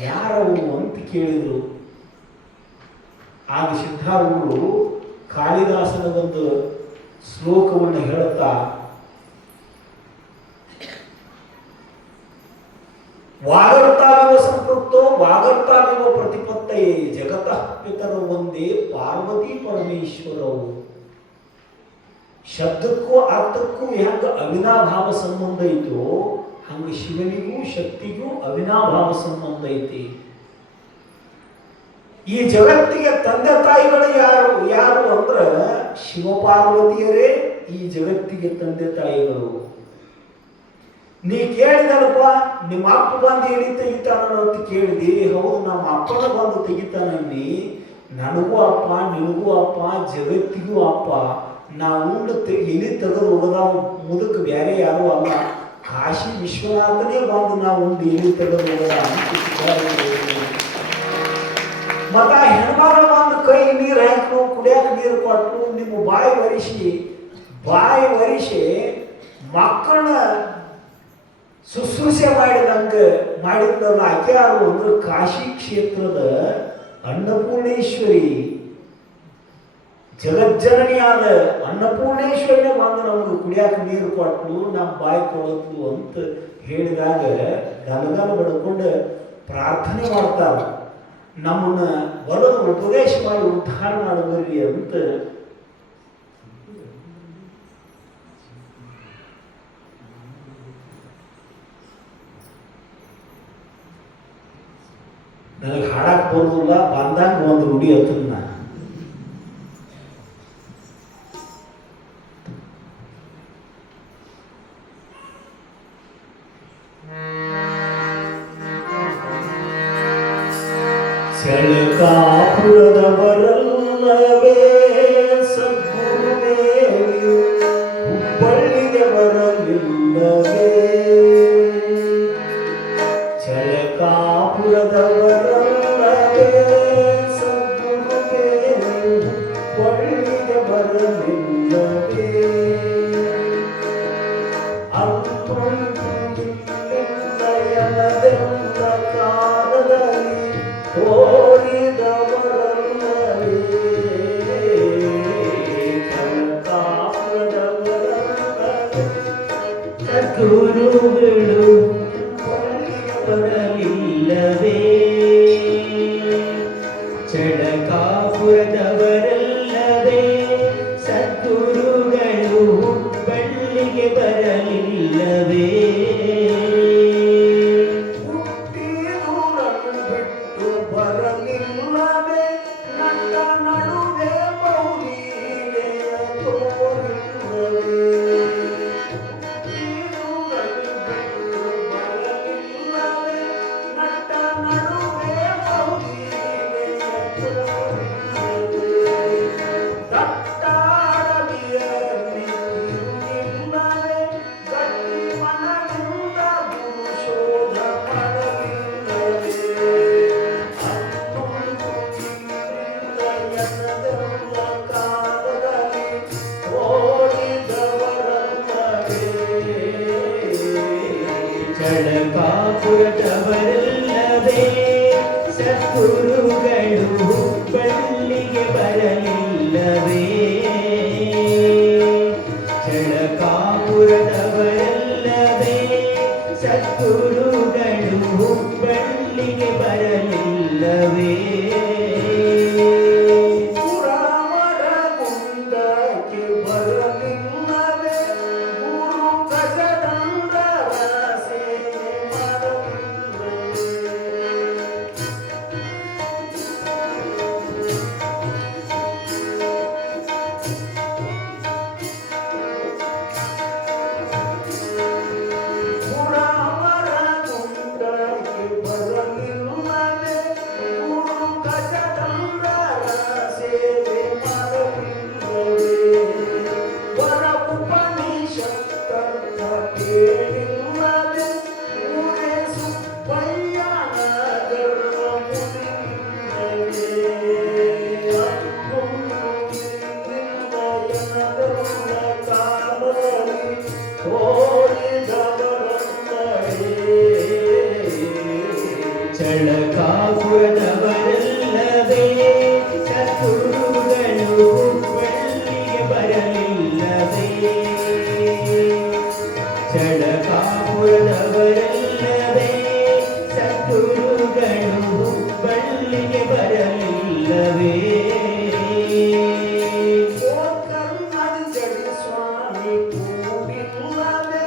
ಯಾರವು ಅಂತ ಕೇಳಿದ್ರು. ಆಗ ಸಿದ್ಧಾರೂಢರು ಕಾಳಿದಾಸನ ಒಂದು ಶ್ಲೋಕವನ್ನು ಹೇಳುತ್ತಾ, ವಾಗರ್ತಾವಿವ ಸಂಪೃಕ್ತೋ ವಾಗರ್ತಾವಿವ ಪ್ರತಿಪತ್ತಯೇ ಜಗತಃ ಪಿತರೋ ಒಂದೇ ಪಾರ್ವತಿ ಪರಮೇಶ್ವರವು. ಶಬ್ದಕ್ಕೂ ಅರ್ಥಕ್ಕೂ ಹೆಂಗ ಅವಿನಾಭಾವ ಸಂಬಂಧ ಐತೋ ಹಂಗ ಶಿವನಿಗೂ ಶಕ್ತಿಗೂ ಅವಿನಾಭಾವ ಸಂಬಂಧ ಐತಿ. ಈ ಜಗತ್ತಿಗೆ ತಂದೆ ತಾಯಿಗಳು ಯಾರು ಯಾರು ಅಂದ್ರ ಶಿವಪಾರ್ವತಿಯರೇ ಈ ಜಗತ್ತಿಗೆ ತಂದೆ ತಾಯಿಗಳು. ನೀ ಕೇಳಿದಲ್ಪ ನಿಮ್ಮ ಅಪ್ಪ ಬಂದು ಎಲ್ಲಿ ತೆಗಿತಾನ ಅಂತ ಕೇಳಿದಿ. ಹೌದು, ನಮ್ಮ ಅಪ್ಪನ ಬಂದು ತೆಗಿತಾನಲ್ಲಿ. ನನಗೂ ಅಪ್ಪ, ನಿನಗೂ ಅಪ್ಪ, ಜಗತ್ತಿಗೂ ಅಪ್ಪ. ನಾವು ಎಲ್ಲಿ ತೆಗೆದು ಹೋಗದ ಮುದಕ್ಕೆ ಬೇರೆ ಯಾರು ಅಲ್ಲ, ಕಾಶಿ ವಿಶ್ವನಾಥನೇ ಬಂದು ನಾವು ಎಲ್ಲಿ ತೆಗೆದು ಹೋಗದ ಅಂತ ಮತ್ತ ಹೆಣ್ಮಗ ಒಂದು ಕೈ ನೀರು ಹಾಕಿ ಕುಡಿಯಾಕ ನೀರು ಕೊಟ್ಟು ನಿಮ್ಮ ಬಾಯಿ ಒರಿಸಿ ಮಕ್ಕಳನ್ನ ಶುಶ್ರೂಷೆ ಮಾಡಿದ್ದಲ್ಲ ಆಕೆ ಯಾರು ಅಂದ್ರೆ ಕಾಶಿ ಕ್ಷೇತ್ರದ ಅನ್ನಪೂರ್ಣೇಶ್ವರಿ ಜಗಜ್ಜನನಿಯಾದ ಅನ್ನಪೂರ್ಣೇಶ್ವರಿನೇ ಬಂದು ನಮ್ಗೆ ಕುಡಿಯಾಕ ನೀರು ಕೊಟ್ಟು ನಮ್ಮ ಬಾಯಿ ಕೊಡೋದು ಅಂತ ಹೇಳಿದಾಗ ಗಲಗಲ ಬಡ್ಕೊಂಡು ಪ್ರಾರ್ಥನೆ ಮಾಡ್ತಾರ ನಮ್ಮನ್ನ ಬರೋದು ಉಪದೇಶ ಮಾಡಿ ಉದ್ಧಾರ ಮಾಡಬರ್ರಿ ಅಂತ. ನನಗೆ ಹಾಡಕ್ಕೆ ಬರೋದಿಲ್ಲ, ಬಂದಾಗ ಒಂದು ರೂಢಿ ಹತ್ತದ ನಾ. ಸೆಳಕಾಪುರದವರಲ್ಲವೇ ಸದ್ಗುರುದೇವಿಯು ಹುಬ್ಬಳ್ಳಿಗೆ ಬರಲಿಲ್ಲವೇ? ಸೆಳಕಾಪುರದವರಲ್ಲವೇ ಸದ್ಗುರುದೇವಿಯು ಹುಬ್ಬಳ್ಳಿಗೆ ಬರಲಿಲ್ಲವೇ? ಅನ್ನದೆಲ್ಲ ಕಾಲದಲ್ಲಿ ತೋರಿದವರಲ್ಲವೇ? ಸದ್ಗುರುಗಳು ಬರಲಿಲ್ಲವೇ? ಚಳಕಾಪುರದವರಲ್ಲವೇ ಸದ್ಗುರುಗಳು ಬಳ್ಳಿಗೆ ಬರಲಿಲ್ಲವೇ? ಬರಲಿಲ್ಲವೇ? ನನ್ನ ನಡುವೆ ಮೌಲಿಗೆಯ ತೋರಿಲ್ಲವೇ? ಬರಲಿಲ್ಲವೇ? ನಟ್ಟ ನಡುವೆ ಮೌಲಿಗೆಯ ತೋರಿಲ್ಲವೇ? ದಟ್ಟಾಡಲಿಯಲ್ಲಿ ಇಲ್ಲವೇ? ಗಟ್ಟಿ ಮನದಿಂದ ಗುರುಶೋಧ ಮಾಡಲಿಲ್ಲವೇ? ಚಳಕಾಪುರದವರಲ್ಲವೇ ಸದ್ಗುರುಗಳು ಹುಬ್ಬಳ್ಳಿಗೆ ಬರಲಿಲ್ಲವೇ? ಚಳಕಾಪುರದವರಲ್ಲವೇ ಸದ್ಗುರುಗಳು ಹುಬ್ಬಳ್ಳಿಗೆ ಬರಲಿಲ್ಲವೇ? ಕುಂದಕ್ಕೆ ಬರಲಿಲ್ಲವೇ? ಗುರು ಗಜದಂಡರ ಸೇವೆ ಮಾಡಲಿಲ್ಲವೇ? ಪುರಾವರ ಕುಂದಕ್ಕೆ ಬರಲಿಲ್ಲವೇ? ಗುರು ಗಜದಂಡರ ಸೇವೆ ಮಾಡಲಿಲ್ಲವೇ? ವರ ಉಪನಿಷತ್ತರ್ಥ ಕೇಳಿಲ್ಲವೇ? ಊರೇ ಸುಬ್ಬಯ್ಯನ ಗರ್ವ ಮುರಿಲಿಲ್ಲವೇ? ಅನ್ನುವುದಿಲ್ಲಯನದಲ್ಲ ಕಾಲದಲ್ಲಿ ತೋರಿದವರಲ್ಲವೇ? ಚಳಕಾಪುರದವರಲ್ಲವೇ ಸದ್ಗುರುಗಳು ಹುಬ್ಬಳ್ಳಿಗೆ ಬರಲಿಲ್ಲವೇ? ಚಳಕಾಪುರದವರಲ್ಲವೇ ಸದ್ಗುರುಗಳು ಹುಬ್ಬಳ್ಳಿಗೆ ಬರಲಿಲ್ಲವೇ? ಗೋಕರ್ಣಂಜಡಿ ಸ್ವಾಮಿ ಕೂಡಿಲ್ಲವೇ?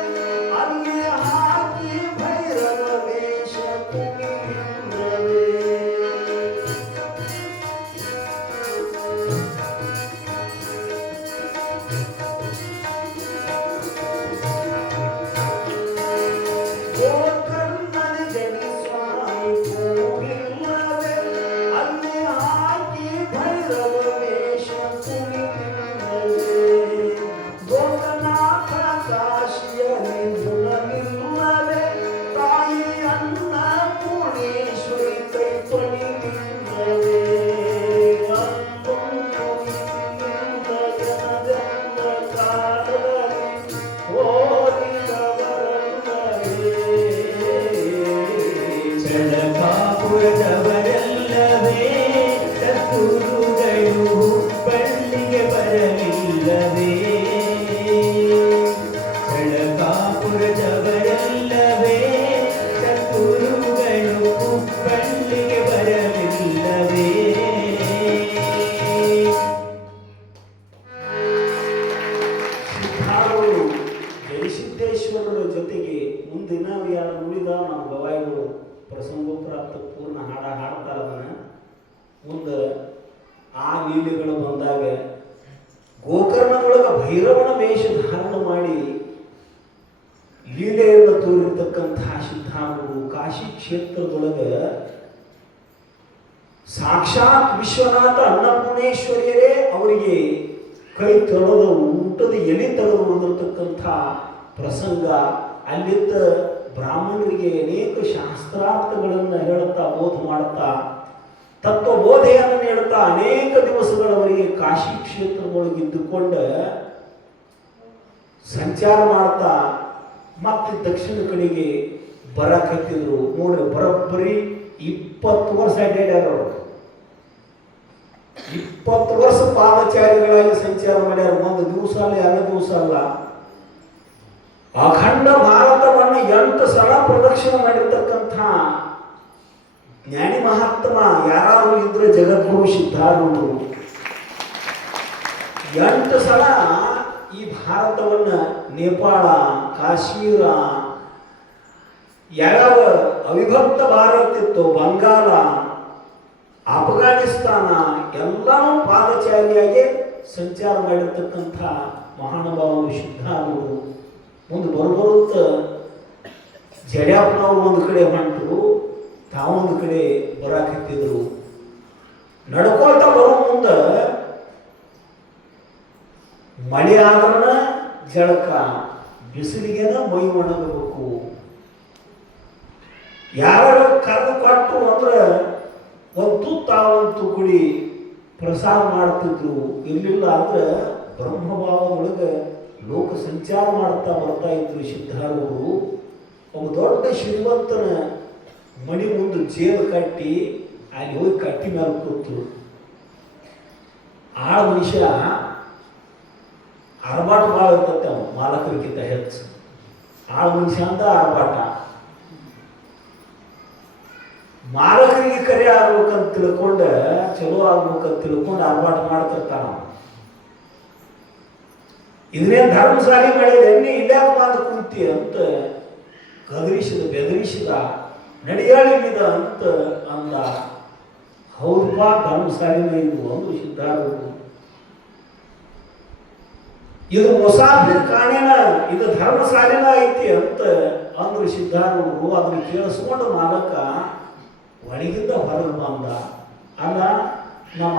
ಅಲ್ಲಿ ಹಾಕಿ ಭೈರವ ವೇಷ ಕುಣಿಲಿಲ್ಲವೇ? ಗೋಕರ್ಣಂಜಡಿ ಸ್ವಾಮಿ ಕೂಡಿಲ್ಲವೇ? ಚಳಕಾಪುರದವರಲ್ಲವೇ ಸದ್ಗುರುಗಳು ಹುಬ್ಬಳ್ಳಿಗೆ ಬರಲಿಲ್ಲವೇ ಚಳಕಾಪುರದವರಲ್ಲವೇ ಸದ್ಗುರುಗಳು ಹುಬ್ಬಳ್ಳಿಗೆ ಬರಲಿಲ್ಲವೇ ಸಿದ್ಧಾರೂಢರು ಜಯಸಿದ್ದೇಶ್ವರರ ಜೊತೆಗೆ ಮುಂದಿನ ಯಾರು ಉಳಿದ ನಮ್ಮ ಗವಾಯಿಗಳು ಪ್ರಸಂಗೋಪ್ರಾಪ್ತ ಪೂರ್ಣ ಹಾಡ್ತಾರೆ ಅದನ್ನ ಮುಂದೆ ಆ ಲೀಲೆಗಳು ಬಂದಾಗ ಗೋಕರ್ಣದೊಳಗ ಭೈರವನ ವೇಷ ಧಾರಣ ಮಾಡಿ ಲೀಲೆಯನ್ನು ತೋರಿರ್ತಕ್ಕಂತಹ ಸಿದ್ಧಾರೂಢರು ಕಾಶಿ ಕ್ಷೇತ್ರದೊಳಗ ಸಾಕ್ಷಾತ್ ವಿಶ್ವನಾಥ ಅನ್ನಪೂರ್ಣೇಶ್ವರಿಯರೇ ಅವರಿಗೆ ಕೈ ತೊಳೆದ ಊಟದ ಎಲೆ ತೆಗೆದು ಉಳಿದಿರ್ತಕ್ಕಂಥ ಪ್ರಸಂಗ ಅಲ್ಲಿದ್ದ ಬ್ರಾಹ್ಮಣರಿಗೆ ಅನೇಕ ಶಾಸ್ತ್ರಾರ್ಥಗಳನ್ನು ಹೇಳುತ್ತಾ ಬೋಧ ಮಾಡುತ್ತಾ ತತ್ವಬೋಧೆಯನ್ನು ನೀಡುತ್ತಾ ಅನೇಕ ದಿವಸಗಳವರೆಗೆ ಕಾಶಿ ಕ್ಷೇತ್ರದೊಳಗೆ ಇದ್ದುಕೊಂಡು ಸಂಚಾರ ಮಾಡ್ತಾ ಮತ್ತೆ ದಕ್ಷಿಣ ಕಡೆಗೆ ಬರಕತ್ತಿದ್ರು. ನೋಡ್ರಿ, ಬರೋಬ್ಬರಿ 20 ವರ್ಷ ಅಡ್ಡಾಡ್ಯಾರ ಅವರು. 20 ವರ್ಷ ಪಾದಚಾರಿಗಳಾಗಿ ಸಂಚಾರ ಮಾಡ್ಯಾರ. ಒಂದು ದಿವಸ ಅಲ್ಲ, 2 ದಿವಸ ಅಲ್ಲ, ಅಖಂಡ ಭಾರತವನ್ನು 8 ಸಲ ಪ್ರದಕ್ಷಿಣೆ ಮಾಡಿರ್ತಕ್ಕಂಥ ಜ್ಞಾನಿ ಮಹಾತ್ಮ ಯಾರಾದರೂ ಇದ್ರೆ ಜಗದ್ಗುರು ಸಿದ್ಧಾರೂಢರು 8 ಸಲ ಈ ಭಾರತವನ್ನ ನೇಪಾಳ, ಕಾಶ್ಮೀರ, ಯಾವ ಅವಿಭಕ್ತ ಭಾರತ ಇತ್ತು, ಬಂಗಾಳ, ಅಫ್ಘಾನಿಸ್ತಾನ ಎಲ್ಲನೂ ಪಾದಚಾರಿಯಾಗಿ ಸಂಚಾರ ಮಾಡಿರ್ತಕ್ಕಂಥ ಮಹಾನುಭಾವರು ಸಿದ್ಧಾರೂಢರು. ಮುಂದೆ ಬರುತ್ತ ಜಡ್ಯಾಪ್ಪನವರು ಒಂದು ಕಡೆ ಹೊಂಟರು, ತಾವೊಂದು ಕಡೆ ಬರಾಕತ್ತಿದ್ರು. ನಡ್ಕೊಳ್ತಾ ಬರೋ ಮುಂದೆ ಮಳೆ ಆದ್ರನ ಜಳಕ, ಬಿಸಿಲಿಗೆನ ಮೈ ಒಣಗಬೇಕು. ಯಾರು ಕರೆದು ಕೊಟ್ಟು ಅಂದ್ರೆ ಒಂದು ತಾವಂತು ಕುಡಿ ಪ್ರಸಾದ ಮಾಡ್ತಿದ್ರು. ಇರಲಿಲ್ಲ ಅಂದ್ರೆ ಬ್ರಹ್ಮಭಾವದೊಳಗೆ ಲೋಕ ಸಂಚಾರ ಮಾಡ್ತಾ ಬರ್ತಾ ಇದ್ರು ಸಿದ್ಧಾರೂಢರು. ಒಬ್ಬ ದೊಡ್ಡ ಶ್ರೀಮಂತನ ಮಣಿ ಮುಂದೆ ಜೇಲು ಕಟ್ಟಿ ಅಲ್ಲಿ ಹೋಗಿ ಕಟ್ಟಿ ಮೇಲೆ ಕೂತು ಆಳ ಮನುಷ್ಯ ಆರ್ಭಾಟ ಭಾಳ ಇರ್ತತೆ. ಅವ ಮಾಲಕರಿಗಿಂತ ಹೆಚ್ಚು ಆಳ ಮನುಷ್ಯ ಅಂತ ಆರ್ಭಾಟ. ಮಾಲಕರಿಗೆ ಕರೆ ಆಗ್ಬೇಕಂತ ತಿಳ್ಕೊಂಡ, ಚಲೋ ಆಗ್ಬೇಕಂತ ತಿಳ್ಕೊಂಡು ಆರ್ಭಾಟ ಮಾಡ್ತಿರ್ತಾನ. ಇದನ್ನೇನು ಧರ್ಮಶಾಲಿ ಮಾಡಿದ ಎಣ್ಣೆ ಇಲ್ಲಾಕ ಬಂದು ಕುಂತಿ ಅಂತ ಗದರಿಸಿದ, ಬೆದರಿಸಿದ, ನಡೆಯಾಳಿದ ಅಂತ ಅಂದ. ಹೌದಪ್ಪ, ಧರ್ಮಶಾಲಿನ ಇದು ಒಂದು ಸಿದ್ಧಾರೂಢರು. ಇದು ಮುಸಾಫಿರ್ ಕಾಣೇನ, ಇದು ಧರ್ಮಶಾಲಿನ ಐತಿ ಅಂತ ಅಂದ್ರು ಸಿದ್ಧಾರೂಢರು. ಅದನ್ನು ಕೇಳಿಸ್ಕೊಂಡು ಮಾಲಕ ಒಳಗಿಂದ ಹೊರಗೆ ಬಂದ. ಅಲ್ಲ, ನಮ್ಮ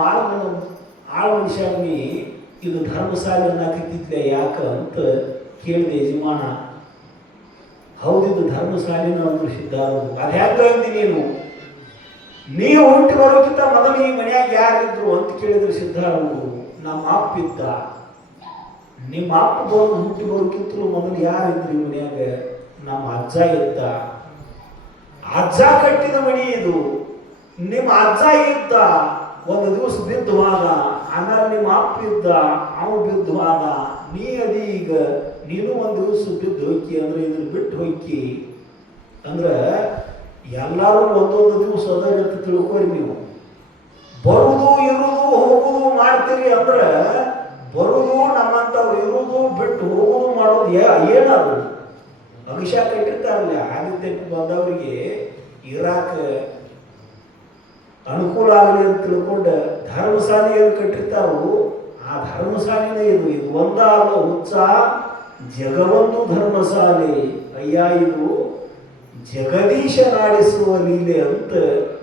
ಆಳ ಮನುಷ್ಯನಿ ಇದು ಧರ್ಮಶಾಲೆ ಅನ್ನಕಿತ್ತಿದ್ಲೆ ಯಾಕ ಅಂತ ಕೇಳಿದೆ ಯಜಮಾನ. ಹೌದಿದ್ದು ಧರ್ಮಶಾಲಿನ ಅಂದ್ರು ಸಿದ್ಧಾರೂಢರು. ಅದು ಹೆಂಗ ಅಂದಿ ನೀವು ಹುಟ್ಟಿ ಬರೋಕ್ಕಿಂತ ಮೊದಲು ಈ ಮನ್ಯಾಗ ಯಾರಿದ್ರು ಅಂತ ಕೇಳಿದ್ರು ಸಿದ್ಧಾರೂಢರು. ನಮ್ಮ ಅಪ್ಪ ಇದ್ದ. ನಿಮ್ಮ ಅಪ್ಪ ಬಂದು ಹುಟ್ಟಿ ಬರೋಕ್ಕಿಂತಲೂ ಮೊದಲು ಯಾರಿದ್ರು ಈ ಮನ್ಯಾಗ? ನಮ್ಮ ಅಜ್ಜ ಇದ್ದ. ಅಜ್ಜ ಕಟ್ಟಿದ ಮಣಿ ಇದು. ನಿಮ್ಮ ಅಜ್ಜ ಇದ್ದ, ಒಂದು ದಿವಸ ಬಿದ್ದುವಾಗ, ಆಮೇಲೆ ನಿಮ್ಮ ಅಪ್ಪ ಇದ್ದ, ಅವ ಬಿದ್ದುವಾಗ, ನೀ ಅದಿ ಈಗ ನೀನು ಒಂದು ದಿವಸ ಬಿದ್ದು ಹೋಯ್ಕಿ ಅಂದ್ರೆ ಇದನ್ನ ಬಿಟ್ಟು ಹೋಯ್ಕಿ ಅಂದ್ರೆ ಎಲ್ಲರೂ ಒಂದೊಂದು ದಿವಸ ಅದ ಅಂತ ತಿಳ್ಕೊರಿ. ನೀವು ಬರುವುದು ಇರುವುದು ಹೋಗುದು ಮಾಡ್ತೀರಿ ಅಂದ್ರೆ ಬರುವುದು ನಮ್ಮಂಥವ್ರು ಇರುವುದು ಬಿಟ್ಟು ಹೋಗುದು ಮಾಡೋದು ಏನದು? ಅಭಿಷೇಕ ಇಟ್ಟಿರ್ತಾರಲ್ಲ, ಆದಿತ್ಯಕ್ಕೆ ಬಂದವರಿಗೆ ಇರಾಕ ಅನುಕೂಲ ಆಗಲಿ ಅಂತ ತಿಳ್ಕೊಂಡು ಧರ್ಮಶಾಲೆಯನ್ನು ಕಟ್ಟಿರ್ತಾರೋ ಆ ಧರ್ಮಶಾಲೆನೇ ಇದು. ಇದು ಒಂದಾದ ಹುಚ್ಚ ಜಗವೊಂದು ಧರ್ಮಶಾಲೆ ಅಯ್ಯ, ಇದು ಜಗದೀಶ ನಾಡಿಸುವ ಲೀಲೆ ಅಂತ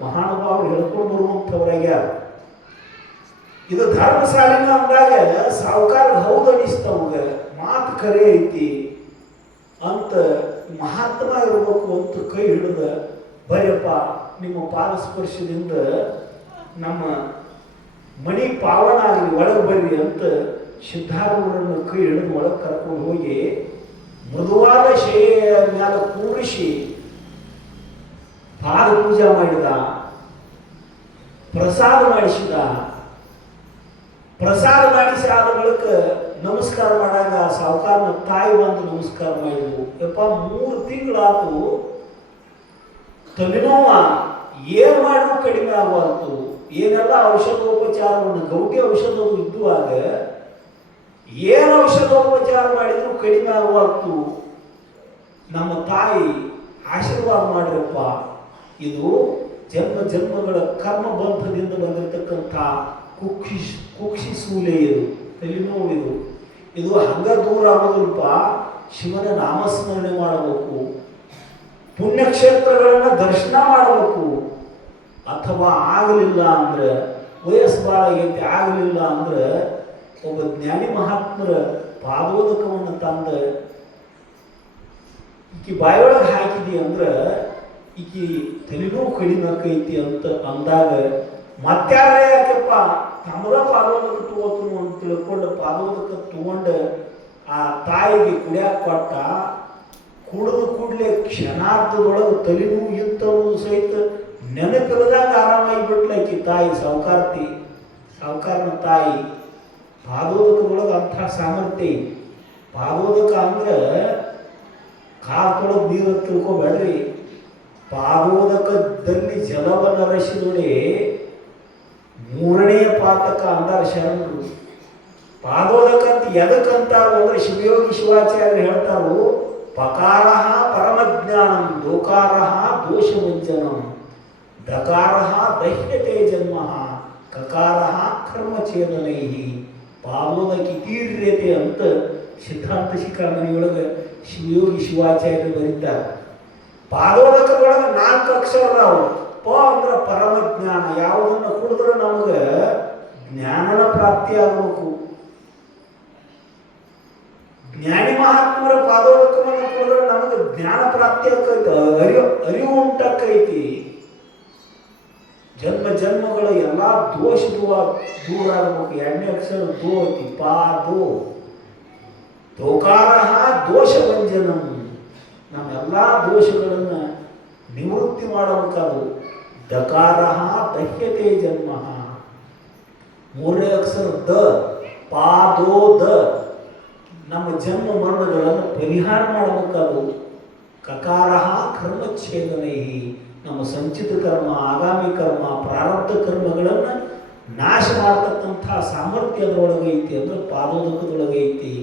ಮಹಾನುಭಾವರು ಹೇಳ್ಕೊಂಡು ಬರುವಂಥವ್ರಾಗ್ಯಾರ. ಇದು ಧರ್ಮಶಾಲೆನ ಅಂದಾಗ ಸಾವುಕಾರ ಹೌದು ಅನಿಸ್ತವಾಗ, ಮಾತು ಕರೆ ಐತಿ ಅಂತ ಮಹಾತ್ಮ ಇರಬೇಕು ಅಂತ ಕೈ ಹಿಡಿದ, ಬರೆಯಪ್ಪ ನಿಮ್ಮ ಪಾದಸ್ಪರ್ಶದಿಂದ ನಮ್ಮ ಮಣಿ ಪಾವನ ಆಗಲಿ, ಒಳಗೆ ಬರ್ರಿ ಅಂತ ಸಿದ್ಧಾರೂಢರನ್ನು ಕೈ ಹಿಡಿದು ಒಳಗೆ ಕರ್ಕೊಂಡು ಹೋಗಿ ಮೃದುವಾದ ಶೈಲಿಯ ಮ್ಯಾಲ ಕೂರಿಸಿ ಪಾದ ಪೂಜೆ ಮಾಡಿದ, ಪ್ರಸಾದ ಮಾಡಿಸಿದ. ಪ್ರಸಾದ ಮಾಡಿಸಿ ಆದ ಬಳಿಕ ನಮಸ್ಕಾರ ಮಾಡಾಗ ಸಾವುಕಾರನ ತಾಯಿ ಬಂದು ನಮಸ್ಕಾರ ಮಾಡಿದ್ವು. ಯಪ್ಪ 3 ತಿಂಗಳಾತು, ತಲೆನೋವ ಏನ್ ಮಾಡಿದ್ರು ಕಡಿಮೆ ಆಗುವಂತು. ಏನೆಲ್ಲ ಔಷಧೋಪಚಾರವನ್ನು ಗೌಟಿ ಔಷಧ ಇದ್ದುವಾಗ ಏನು ಔಷಧೋಪಚಾರ ಮಾಡಿದ್ರು ಕಡಿಮೆ ಆಗುವಂತು. ನಮ್ಮ ತಾಯಿ ಆಶೀರ್ವಾದ ಮಾಡ್ರಪ್ಪ, ಇದು ಜನ್ಮ ಜನ್ಮಗಳ ಕರ್ಮ ಬಂಧದಿಂದ ಬಂದಿರತಕ್ಕಂಥ ಕುಕ್ಷಿ ಸೂಲೆ, ಇದು ತಲೆನೋವು, ಇದು ಹಂಗ ದೂರ ಆಗೋದಿಲ್ಪ. ಶಿವನ ನಾಮಸ್ಮರಣೆ ಮಾಡಬೇಕು, ಪುಣ್ಯಕ್ಷೇತ್ರಗಳನ್ನ ದರ್ಶನ ಮಾಡಬೇಕು. ಅಥವಾ ಆಗಲಿಲ್ಲ ಅಂದ್ರೆ ವಯಸ್ಸು ಭಾಳ ಆಗೈತಿ, ಆಗಲಿಲ್ಲ ಅಂದ್ರೆ ಒಬ್ಬ ಜ್ಞಾನಿ ಮಹಾತ್ಮರ ಪಾದೋದಕವನ್ನು ತಂದ ಈಕಿ ಬಾಯೊಳಗೆ ಹಾಕಿದಿ ಅಂದ್ರೆ ಈಕಿ ತಲೆನೋವು ಕಡಿಮೆ ಆಕೈತಿ ಅಂತ ಅಂದಾಗ ಮತ್ಯಾರ ಯಾಕಪ್ಪ ತಮ್ಮದ ಪಾದೋದಕ ತಗೋತನು ಅಂತ ತಿಳ್ಕೊಂಡು ಪಾದೋದಕ ತಗೊಂಡು ಆ ತಾಯಿಗೆ ಕುಡಿಯಾಕ ಕೊಟ್ಟ. ಕುಡಿದು ಕೂಡಲೇ ಕ್ಷಣಾರ್ಧದೊಳಗೆ ತಲೆನೋವು ಇತ್ತವು ಸಹಿತ ನೆನಪಿಲ್ಲದಾಗ ಆರಾಮಾಗಿ ಬಿಟ್ಲಾಕಿ ತಾಯಿ ಸಾವುಕಾರನ ತಾಯಿ. ಪಾದೋದಕದೊಳಗೆ ಅಂಥ ಸಾಮರ್ಥ್ಯ. ಪಾದೋದಕ ಅಂದ್ರೆ ಕಾಲ್ತೊಳಗೆ ನೀರು ತಿಳ್ಕೊಬೇಡ್ರಿ. ಪಾದೋದಕದಲ್ಲಿ ಜಲವನ್ನು ರಸಿದೊಡೆ 3ನೇ ಪಾತಕ ಅಂದಾರ ಶರಣರು. ಪಾದೋದಕ ಅಂತ ಎದಕ್ಕಂತಾರು ಅಂದ್ರೆ ಶಿವಯೋಗಿ ಶಿವಾಚಾರ್ಯರು ಹೇಳ್ತಾರು, ಪಕಾರ ಪರಮಜ್ಞಾನಂ, ದೋಕಾರ ದೋಷವಂಜನಂ, ದಕಾರ ದಹ್ಯತೆ ಜನ್ಮ, ಕಕಾರ ಕರ್ಮಚೇದನೈ, ಪಾದೋದಕಿ ತೀರ್ಯತೆ ಅಂತ ಸಿದ್ಧಾಂತ ಶಿಖಾಮಣಿಯೊಳಗೆ ಶಿವಯೋಗಿ ಶಿವಾಚಾರ್ಯರು ಬರೀತಾರೆ. ಪಾದೋದಕದೊಳಗೆ 4 ಅಕ್ಷರ ಅದಾವು. ಪ ಅಂದ್ರೆ ಪರಮಜ್ಞಾನ, ಯಾವುದನ್ನು ಕುಡಿದ್ರೆ ನಮಗೆ ಜ್ಞಾನನ ಪ್ರಾಪ್ತಿ ಆಗಬೇಕು. ಜ್ಞಾನಿ ಮಹಾತ್ಮರ ಪಾದೋದಕವನ್ನು ಕುಡಿದ್ರೆ ನಮಗೆ ಜ್ಞಾನ ಪ್ರಾಪ್ತಿ ಆಕೈತಿ, ಅರಿವು ಉಂಟಾಕೈತಿ. ಜನ್ಮ ಜನ್ಮಗಳ ಎಲ್ಲ ದೋಷ ದೂರ ಆಗಬೇಕು. 2ನೇ ಅಕ್ಷರ ದೋ ಐತಿ, ಪಾದೋ. ದೋಕಾರ ದೋಷವಂಜನಂ, ನಮ್ಮೆಲ್ಲ ದೋಷಗಳನ್ನು ನಿವೃತ್ತಿ ಮಾಡಬೇಕಾದು. ದಕಾರ ದಹ್ಯತೆ ಜನ್ಮ. 3ನೇ ಅಕ್ಷರ ದ, ಪಾದೋದ, ನಮ್ಮ ಜನ್ಮ ಮರಣಗಳನ್ನು ಪರಿಹಾರ ಮಾಡಬೇಕಾದು. ಕಕಾರ ಕರ್ಮಚ್ಛೇದನೈ, ನಮ್ಮ ಸಂಚಿತ ಕರ್ಮ, ಆಗಾಮಿ ಕರ್ಮ, ಪ್ರಾರಬ್ಧ ಕರ್ಮಗಳನ್ನು ನಾಶ ಮಾಡತಕ್ಕಂಥ ಸಾಮರ್ಥ್ಯ ಅದರೊಳಗೆ ಐತಿ ಅಂದ್ರೆ ಪಾದೋದಕದೊಳಗೆ ಐತಿ.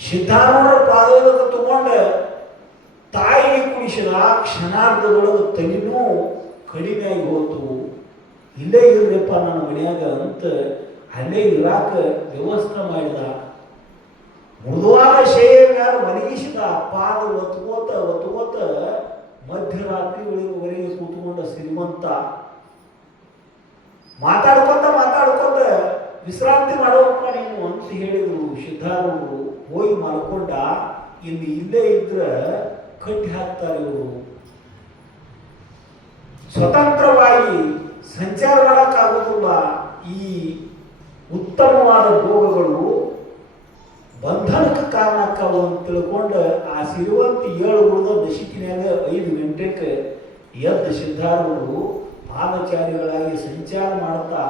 ಸಿದ್ಧಾರೂಢರ ಪಾದೋದಕ ತಗೊಂಡು ತಾಯಿಗೆ ಕುಡಿಸಿದ ಕ್ಷಣಾರ್ಧದೊಳಗೆ ತಲೆನೂ ಕಡಿಮೆ ಆಗಿ ಹೋತು. ಇಲ್ಲೇ ಇರ್ರಪ್ಪ ನನ್ನ ಮನೆಯಾಗ ಅಂತ ಅಲ್ಲೇ ಇರಾಕ ವ್ಯವಸ್ಥೆ ಮಾಡಿದ. ಮೃದುವಾದ ಶೈಲಿಯ ಮ್ಯಾಲ ಮಲಗಿಸಿದ. ಪಾದ ಒತ್ಕೋತ ಮಧ್ಯರಾತ್ರಿವರೆಗೆ ಕೂತ್ಕೊಂಡ ಶ್ರೀಮಂತ ಮಾತಾಡ್ಕೋತ ವಿಶ್ರಾಂತಿ ಮಾಡೋಪ್ಪ ನೀನು ಅಂತ ಹೇಳಿದ್ರು ಸಿದ್ಧಾರೂಢರು. ಹೋಗಿ ಮಾಡ್ಕೊಂಡ. ಇಲ್ಲೇ ಇದ್ರೆ ಕಟ್ಟಿ ಹಾಕ್ತಾರೆ ಇವರು. ಸ್ವತಂತ್ರವಾಗಿ ಸಂಚಾರ ಮಾಡೋಕ್ಕಾಗೋದಿಲ್ಲ. ಈ ಉತ್ತಮವಾದ ಭೋಗಗಳು ಬಂಧನಕ್ಕೆ ಕಾರಣ ಆಕ್ಕಾವು ಅಂತ ತಿಳ್ಕೊಂಡು ಆ ಸಿರಿವಂತಿ 7 ಉಳಿದ ನಶಿಕಿನಾಗ 5 ಗಂಟೆಗೆ ಎದ್ದು ಸಿದ್ಧಾರೂಢರು ಪಾದಚಾರಿಗಳಾಗಿ ಸಂಚಾರ ಮಾಡ್ತಾ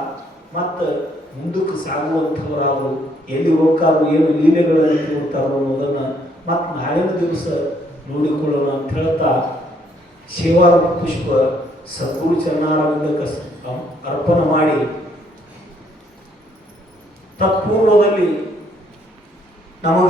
ಮತ್ತು ಮುಂದಕ್ಕೆ ಸಾಗುವಂಥವರಾದರು. ಎಲ್ಲಿ ಹೋಗ್ತಾರೋ ಏನು ಲೀಲೆಗಳಲ್ಲಿ ತಿರುಗ್ತಾರೋ ಅನ್ನೋದನ್ನು ಮತ್ತು ನಾಳಿನ ದಿವಸ ನೋಡಿಕೊಳ್ಳೋಣ ಅಂತ ಹೇಳ್ತಾ ಸೇವಾರೂಪ ಪುಷ್ಪ ಸದ್ಗುರು ಚರಣಾರವಿಂದಕ್ಕೆ ಅರ್ಪಣೆ ಮಾಡಿ ತತ್ಪೂರ್ವದಲ್ಲಿ ನಮಗೆ